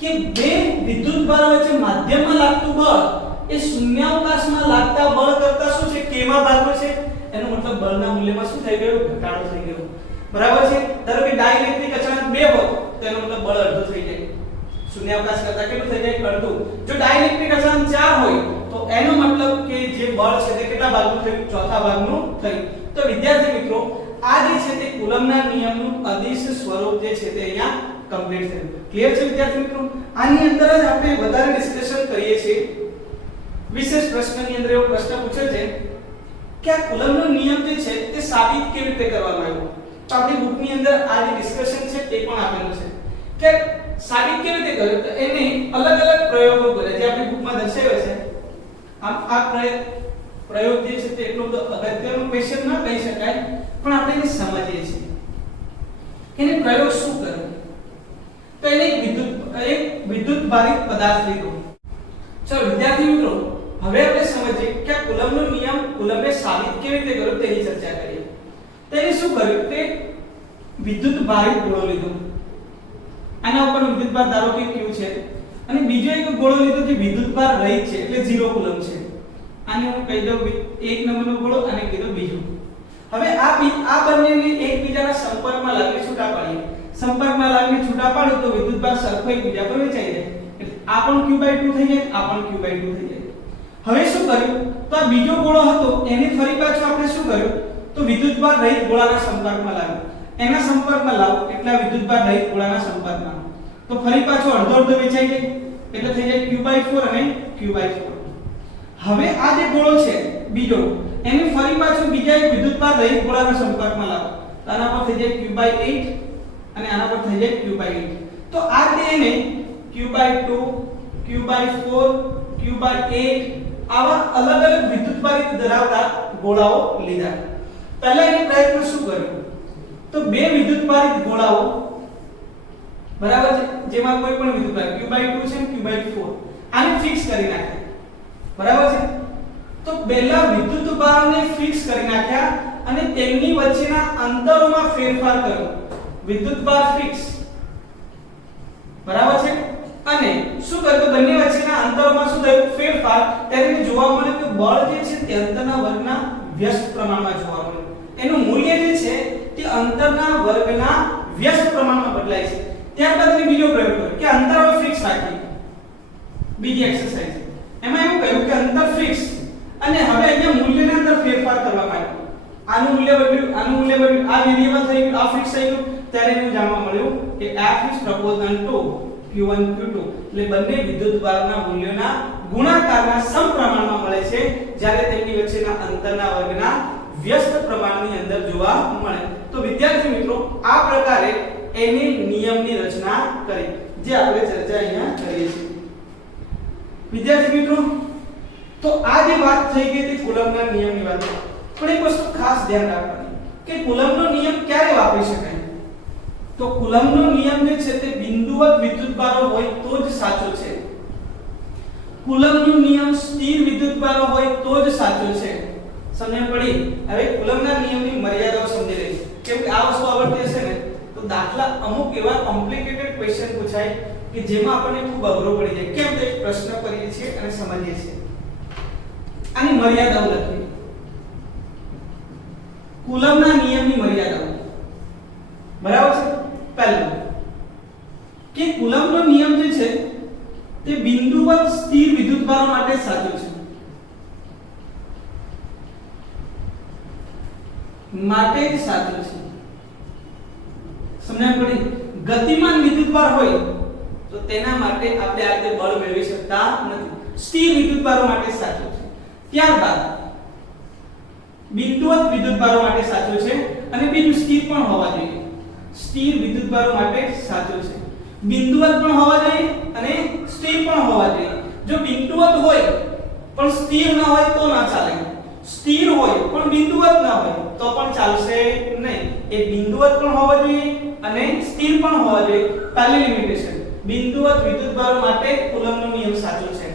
કે બે વિદ્યુતભારો વચ્ચે માધ્યમમાં લાગતું બળ એ શૂન્યાવકાશમાં લાગતા બળ કરતા શું છે? K માં ભાગનું છે. એનો મતલબ બળના મૂલ્યમાં શું થઈ ગયું? ઘટાડો થઈ ગયો. બરાબર છે? ધારો કે ડાઇલેક્ટ્રિક અચળાંક 2 હોય તો એનો મતલબ બળ અડધો થઈ જાય. શૂન્યાવકાશ કરતા કેટલું થઈ જાય? અડધું. જો ડાઇલેક્ટ્રિક અચળાંક 4 હોય તો એનો મતલબ કે જે બળ છે તે કેટલા ભાગનું થયું? ચોથા ભાગનું થયું. તો વિદ્યાર્થી મિત્રો આ જે છે તે કુલમ્બના નિયમનું અદિશ સ્વરૂપ જે છે તે અહીંયા કમ્પ્લીટ થયું. ક્લિયર છે વિદ્યાર્થી મિત્રો? આની અંદર જ આપણે વધારે ડિસ્કશન કરીએ છીએ. વિશેષ પ્રશ્નની અંદર એવો પ્રશ્ન પૂછે છે કે આ કુલમ્બનો નિયમ જે છે તે સાબિત કેવી રીતે કરવામાં આવ્યો? તો આપણી બુકની અંદર આ જે ડિસ્કશન છે તે પણ આપેલું છે કે સાબિત કેવી રીતે કર્યું. તો એને અલગ અલગ પ્રયોગો કર્યા જે આપણી બુકમાં દર્શાવ્યા છે. આમ આ પ્રયોગ જે છે તે એટલો બધો અગત્યનો ક્વેશ્ચન ન કહી શકાય, પણ આપણે એને સમજીએ છીએ કે એને પ્રયોગ શું કર્યો. તો એને એક વિદ્યુત ભારિત પદાર્થ લીધો. ચલો વિદ્યાર્થી મિત્રો, હવે આપણે સમજીએ કે આ કુલમ્બનો નિયમ કુલમ્બે સાબિત કેવી રીતે કર્યો તેની ચર્ચા કરીએ. તેને શું કર્યું કે વિદ્યુત ભારિત ગોળો લીધો, આના ઉપર વિદ્યુત ભાર ધારો કે q છે, અને બીજો એક ગોળો લીધો જે વિદ્યુત ભાર રહિત છે એટલે 0 કુલમ્બ છે. આને હું કહી દઉં એક નંબરનો ગોળો અને કીધો બીજો. હવે આ બંનેને એકબીજાના સંપર્કમાં લાવીને છૂટા પાડીએ. સંપર્કમાં લાવીને છૂટા પાડો તો વિદ્યુત ભાર સરખો એકબીજા પર વહેંચાઈ જાય. એટલે આ પણ q/2 થઈ જાય, આ પણ q/2 થઈ જાય. હવે શું કર્યું તો આ બીજો ગોળો હતો એને ફરી પાછો આપણે શું કર્યું તો વિદ્યુત ભાર રહિત ગોળાના સંપર્કમાં લાવ્યો. એના સંપર્કમાં લાવો એટલે વિદ્યુત ભાર રહિત ગોળાના સંપર્કમાં તો ફરી પાછો અડધો અડધો વહેંચાઈ જાય એટલે થઈ જાય q/4 અને q/4. હવે આ જે ગોળો છે બીજો એને ફરી પાછો બીજા એક વિદ્યુત ભાર રહિત ગોળાના સંપર્કમાં લાવો તો આના પર થઈ જાય q/8 અને આના પર થઈ જાય q/8. તો આ તેને q/2 q/4 q/8 આવા અલગ અલગ વિદ્યુત ભારિત ધરાવતા ગોળાઓ લીધા. પહેલા એને પ્રયત્ન શું કર્યો તો બે વિદ્યુત ભારિત ગોળાઓ બરાબર છે જેમાં કોઈ પણ વિદ્યુત ભાર q/2 છે q/4 આને ફિક્સ કરી નાખ્યા. બરાબર છે. તો પહેલા વિદ્યુત ભારને ફિક્સ કરી નાખ્યા અને તેમની વચ્ચેના અંતરોમાં ફેરફાર કર્યો. વિદ્યુત ભાર ફિક્સ બરાબર છે અને શું કર્યું તો બંને વચ્ચેના અંતરોમાં શું થયું ફેરફાર. ત્યારે જોવા મળ્યું કે બળ જે છે તે અંતરના વર્ગના વ્યસ્ત પ્રમાણમાં જોવા મળ્યું. એનું મૂલ્ય જે છે તે અંતરના વર્ગના વ્યસ્ત પ્રમાણમાં બદલાય છે. ત્યારબાદ એને બીજો પ્રયોગ કર્યો કે અંતર હવે ફિક્સ રાખીએ. બીજી એક્સરસાઇઝ એમાં એવું કહ્યું કે અંતર ફિક્સ અને હવે અહીંયા મૂલ્યના અંદર ફેરફાર કરવા માંડ્યો. આનું મૂલ્ય બદલ્યું, આનું મૂલ્ય બદલ્યું, આ વેરીએબલ થઈ ગયું, આ ફિક્સ થઈ ગયું. ત્યારે એને જાણવા મળ્યું કે f is proportional to q1 q2 એટલે બંને વિદ્યુત ભારના મૂલ્યોના ગુણાકારના સમપ્રમાણમાં મળે છે જ્યારે તેમની વચ્ચેના અંતરના વર્ગના વ્યસ્ત પ્રમાણની અંદર જોવા મળે. તો વિદ્યાર્થી મિત્રો આ પ્રકારે એને નિયમની રચના કરી જે આપણે ચર્ચા અહીંયા કરીએ છીએ. વિદ્યાર્થી મિત્રો તો આ જે વાત થઈ ગઈ તે કુલમ્બના નિયમની વાત. પણ એક વસ્તુ ખાસ ધ્યાન રાખવાની કે કુલમ્બનો નિયમ ક્યારે વાપરી શકાય તો કુલમ્બનો નિયમ જે છે તે બિંદુવત વિદ્યુતભારો હોય તો જ સાચો છે. કુલમ્બનો નિયમ સ્થિર વિદ્યુતભારો હોય તો જ સાચો છે. સમજ પડી? હવે કુલમ્બના નિયમની મર્યાદાઓ સમજી લઈએ. કેમ કે આ વસ્તુ આવડતી હશે ને તો દાખલા અમુક એવા કોમ્પ્લિકેટેડ ક્વેશ્ચન પૂછાય કે જેમાં આપણને ખૂબ અઘરો પડી જાય. કેમ તો એક પ્રશ્ન કરીએ છીએ અને સમજીએ છીએ. આની મર્યાદાઓ લખીએ. કુલમ્બના નિયમની મર્યાદાઓ બરાબર છે. પહેલું કે કુલમ્બનો નિયમ જે છે તે બિંદુવત સ્થિર વિદ્યુતભારો માટે સાચો છે. માટે જ સાચો છે. સમજણ પડી? ગતિમાન વિદ્યુતભાર હોય તો તેના માટે આપણે આ રીતે બળ મેળવી શકતા નથી. સ્થિર વિદ્યુતભારો માટે સાચો છે. ત્યારબાદ બિંદુવત વિદ્યુતભારો માટે સાચો છે અને બીજું સ્થિર પણ હોવા જોઈએ. સ્થિર વિદ્યુતભારો માટે સાચો છે. બિંદુવત પણ હોવા જોઈએ અને સ્થિર પણ હોવા જોઈએ. જો બિંદુવત હોય પણ સ્થિર ન હોય તો ના ચાલે. સ્થિર હોય પણ બિંદુવત ન હોય તો પણ ચાલશે નહીં. એ બિંદુવત પણ હોવા જોઈએ અને સ્થિર પણ હોવા જોઈએ. પહેલી લિમિટેશન બિંદુવત વિદ્યુતભારો માટે કુલમ્બનો નિયમ સાચો છે.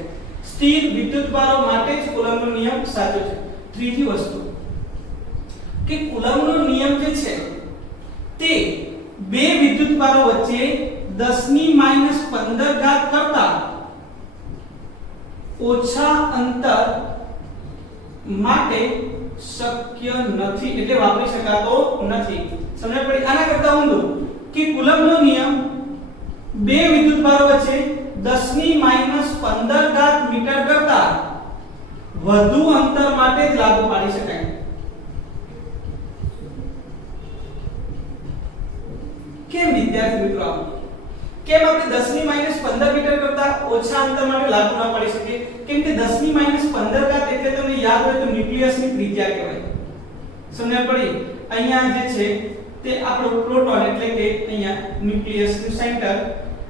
સ્થિર વિદ્યુતભારો માટે જ કુલમ્બનો નિયમ સાચો છે. ત્રીજી વસ્તુ કે કુલમ્બનો નિયમ જે છે તે બે વિદ્યુતભારો વચ્ચે 10⁻15 કરતા ઓછા અંતર માટે શક્ય નથી એટલે વાપરી શકાતો નથી. સમજ પડી? આના કરતા ઊંધું કે કુલમ્બનો નિયમ બે વિદ્યુતભારો વચ્ચે 10⁻15 મીટર કરતા વધુ અંતર માટે જ લાગુ પાડી શકાય. કેમ વિદ્યાર્થી મિત્રો? કેમ આપણે 10⁻15 મીટર કરતા ઓછા અંતર માટે લાગુ ન પાડી શકીએ? કેમ કે 10⁻15 એટલે તમને યાદ હોય તો ન્યુક્લિયસની ત્રિજ્યા કહેવાય. સમજ પડી? અહીંયા જે છે તે આપણો પ્રોટોન એટલે કે અહીંયા ન્યુક્લિયસનું સેન્ટર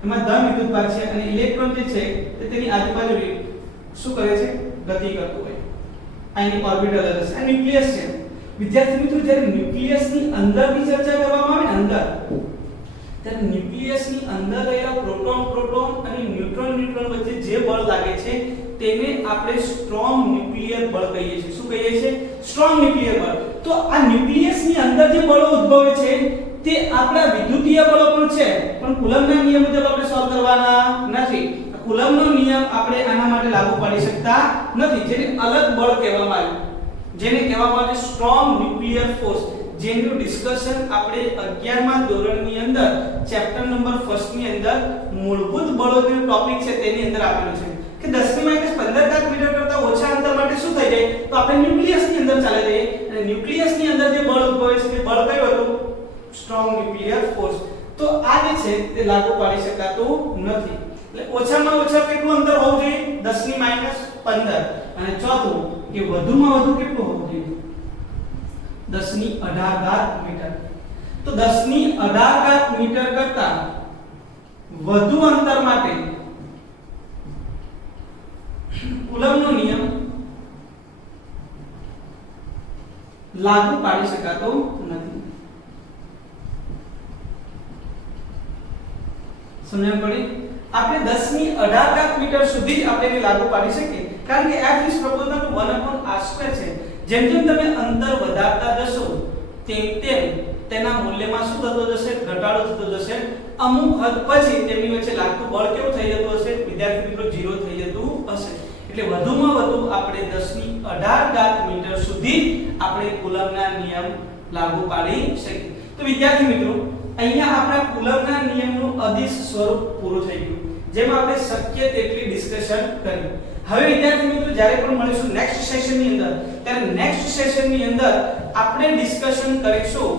એમાં ધન વિદ્યુતભાર છે અને ઇલેક્ટ્રોન જે છે તે તેની આજુબાજુ શું કરે છે? ગતિ કરતું હોય. અહીંની ઓર્બિટલ હશે. આ ન્યુક્લિયસ છે. વિદ્યાર્થી મિત્રો જ્યારે ન્યુક્લિયસની અંદરની ચર્ચા કરવામાં આવે ને અંદર ત્યારે ન્યુક્લિયસની અંદર રહેલા પ્રોટોન અને ન્યુટ્રોન વચ્ચે જે બળ લાગે છે તેને આપણે સ્ટ્રોંગ ન્યુક્લિયર બળ કહીએ છીએ. શું કહીએ છીએ? સ્ટ્રોંગ ન્યુક્લિયર બળ. તો આ ન્યુક્લિયસની અંદર જે બળો ઉદ્ભવે છે તે આપણા વિદ્યુતીય બળો પણ છે, પણ કુલમ્બના નિયમ મુજબ આપણે સોલ્વ કરવાના નથી. કુલમ્બનો નિયમ આપણે આના માટે લાગુ પાડી શકતા નથી, જેને અલગ બળ કહેવામાં આવે, જેને કહેવામાં આવે સ્ટ્રોંગ ન્યુક્લિયર ફોર્સ, જેનું ડિસ્કશન આપણે 11મા ધોરણની અંદર ચેપ્ટર નંબર 1 ની અંદર મૂળભૂત બળોનો ટોપિક છે તેની અંદર આપેલું છે કે 10 -15 મીટર કરતા ઓછા અંતર માટે શું થઈ જાય, તો આપણે ન્યુક્લિયસની અંદર ચાલે જઈએ અને ન્યુક્લિયસની અંદર જે બળ ઉદ્ભવે છે તે બળ કયું હતું? Strong nuclear force. તો આ જે છે તે લાગુ પાડી શકાતું નથી. એટલે ઓછામાં ઓછા કેટલું અંતર હોવું જોઈએ? 10 - 15. અને ચોથું કે વધુમાં વધુ કેટલું હોવું જોઈએ? 1018 મીટર. તો 1018 મીટર કરતા વધુ અંતર માટે કુલમ્બનો નિયમ લાગુ પાડી શકાતો નથી. સમજણ પડી? આપણે 1018 મીટર સુધી જ આપણે લાગુ પાડી શકીએ, કારણ કે f is proportional to 1/r² છે. જેમ જેમ તમે અંતર વધારતા જશો તેમ તેમ તેના મૂલ્યમાં શું થતો જશે? ઘટાડો થતો જશે. અમુક હદ પછી તેમની વચ્ચે લાગતું બળ કેવું થઈ જતું હશે? વિદ્યાર્થી મિત્રો 0 થઈ જતું હશે. એટલે વધુમાં વધુ આપણે 1018 મીટર સુધી આપણે કુલમ્બના નિયમ લાગુ પાડી શકીએ. તો વિદ્યાર્થી મિત્રો અહીંયા આપણા કુલમ્બના નિયમનું અદિશ સ્વરૂપ પૂરું થઈ ગયું, જેમાં આપણે શક્ય તેટલી ડિસ્કશન કરી. હવે વિદ્યાર્થી મિત્રો જ્યારે પણ મળીશું નેક્સ્ટ સેશનની અંદર, ત્યારે નેક્સ્ટ સેશનની અંદર આપણે ડિસ્કશન કરીશું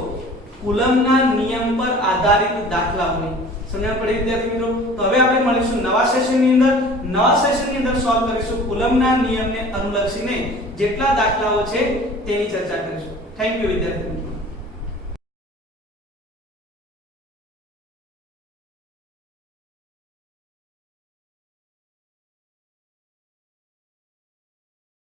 કુલમ્બના નિયમ પર આધારિત દાખલાઓની. સમજણ પડી વિદ્યાર્થી મિત્રો? તો હવે આપણે મળીશું નવા સેશનની અંદર. નવા સેશનની અંદર સોલ્વ કરીશું કુલમ્બના નિયમને અનુલક્ષીને જેટલા દાખલાઓ છે તેની ચર્ચા કરીશું. થેન્ક યુ વિદ્યાર્થી.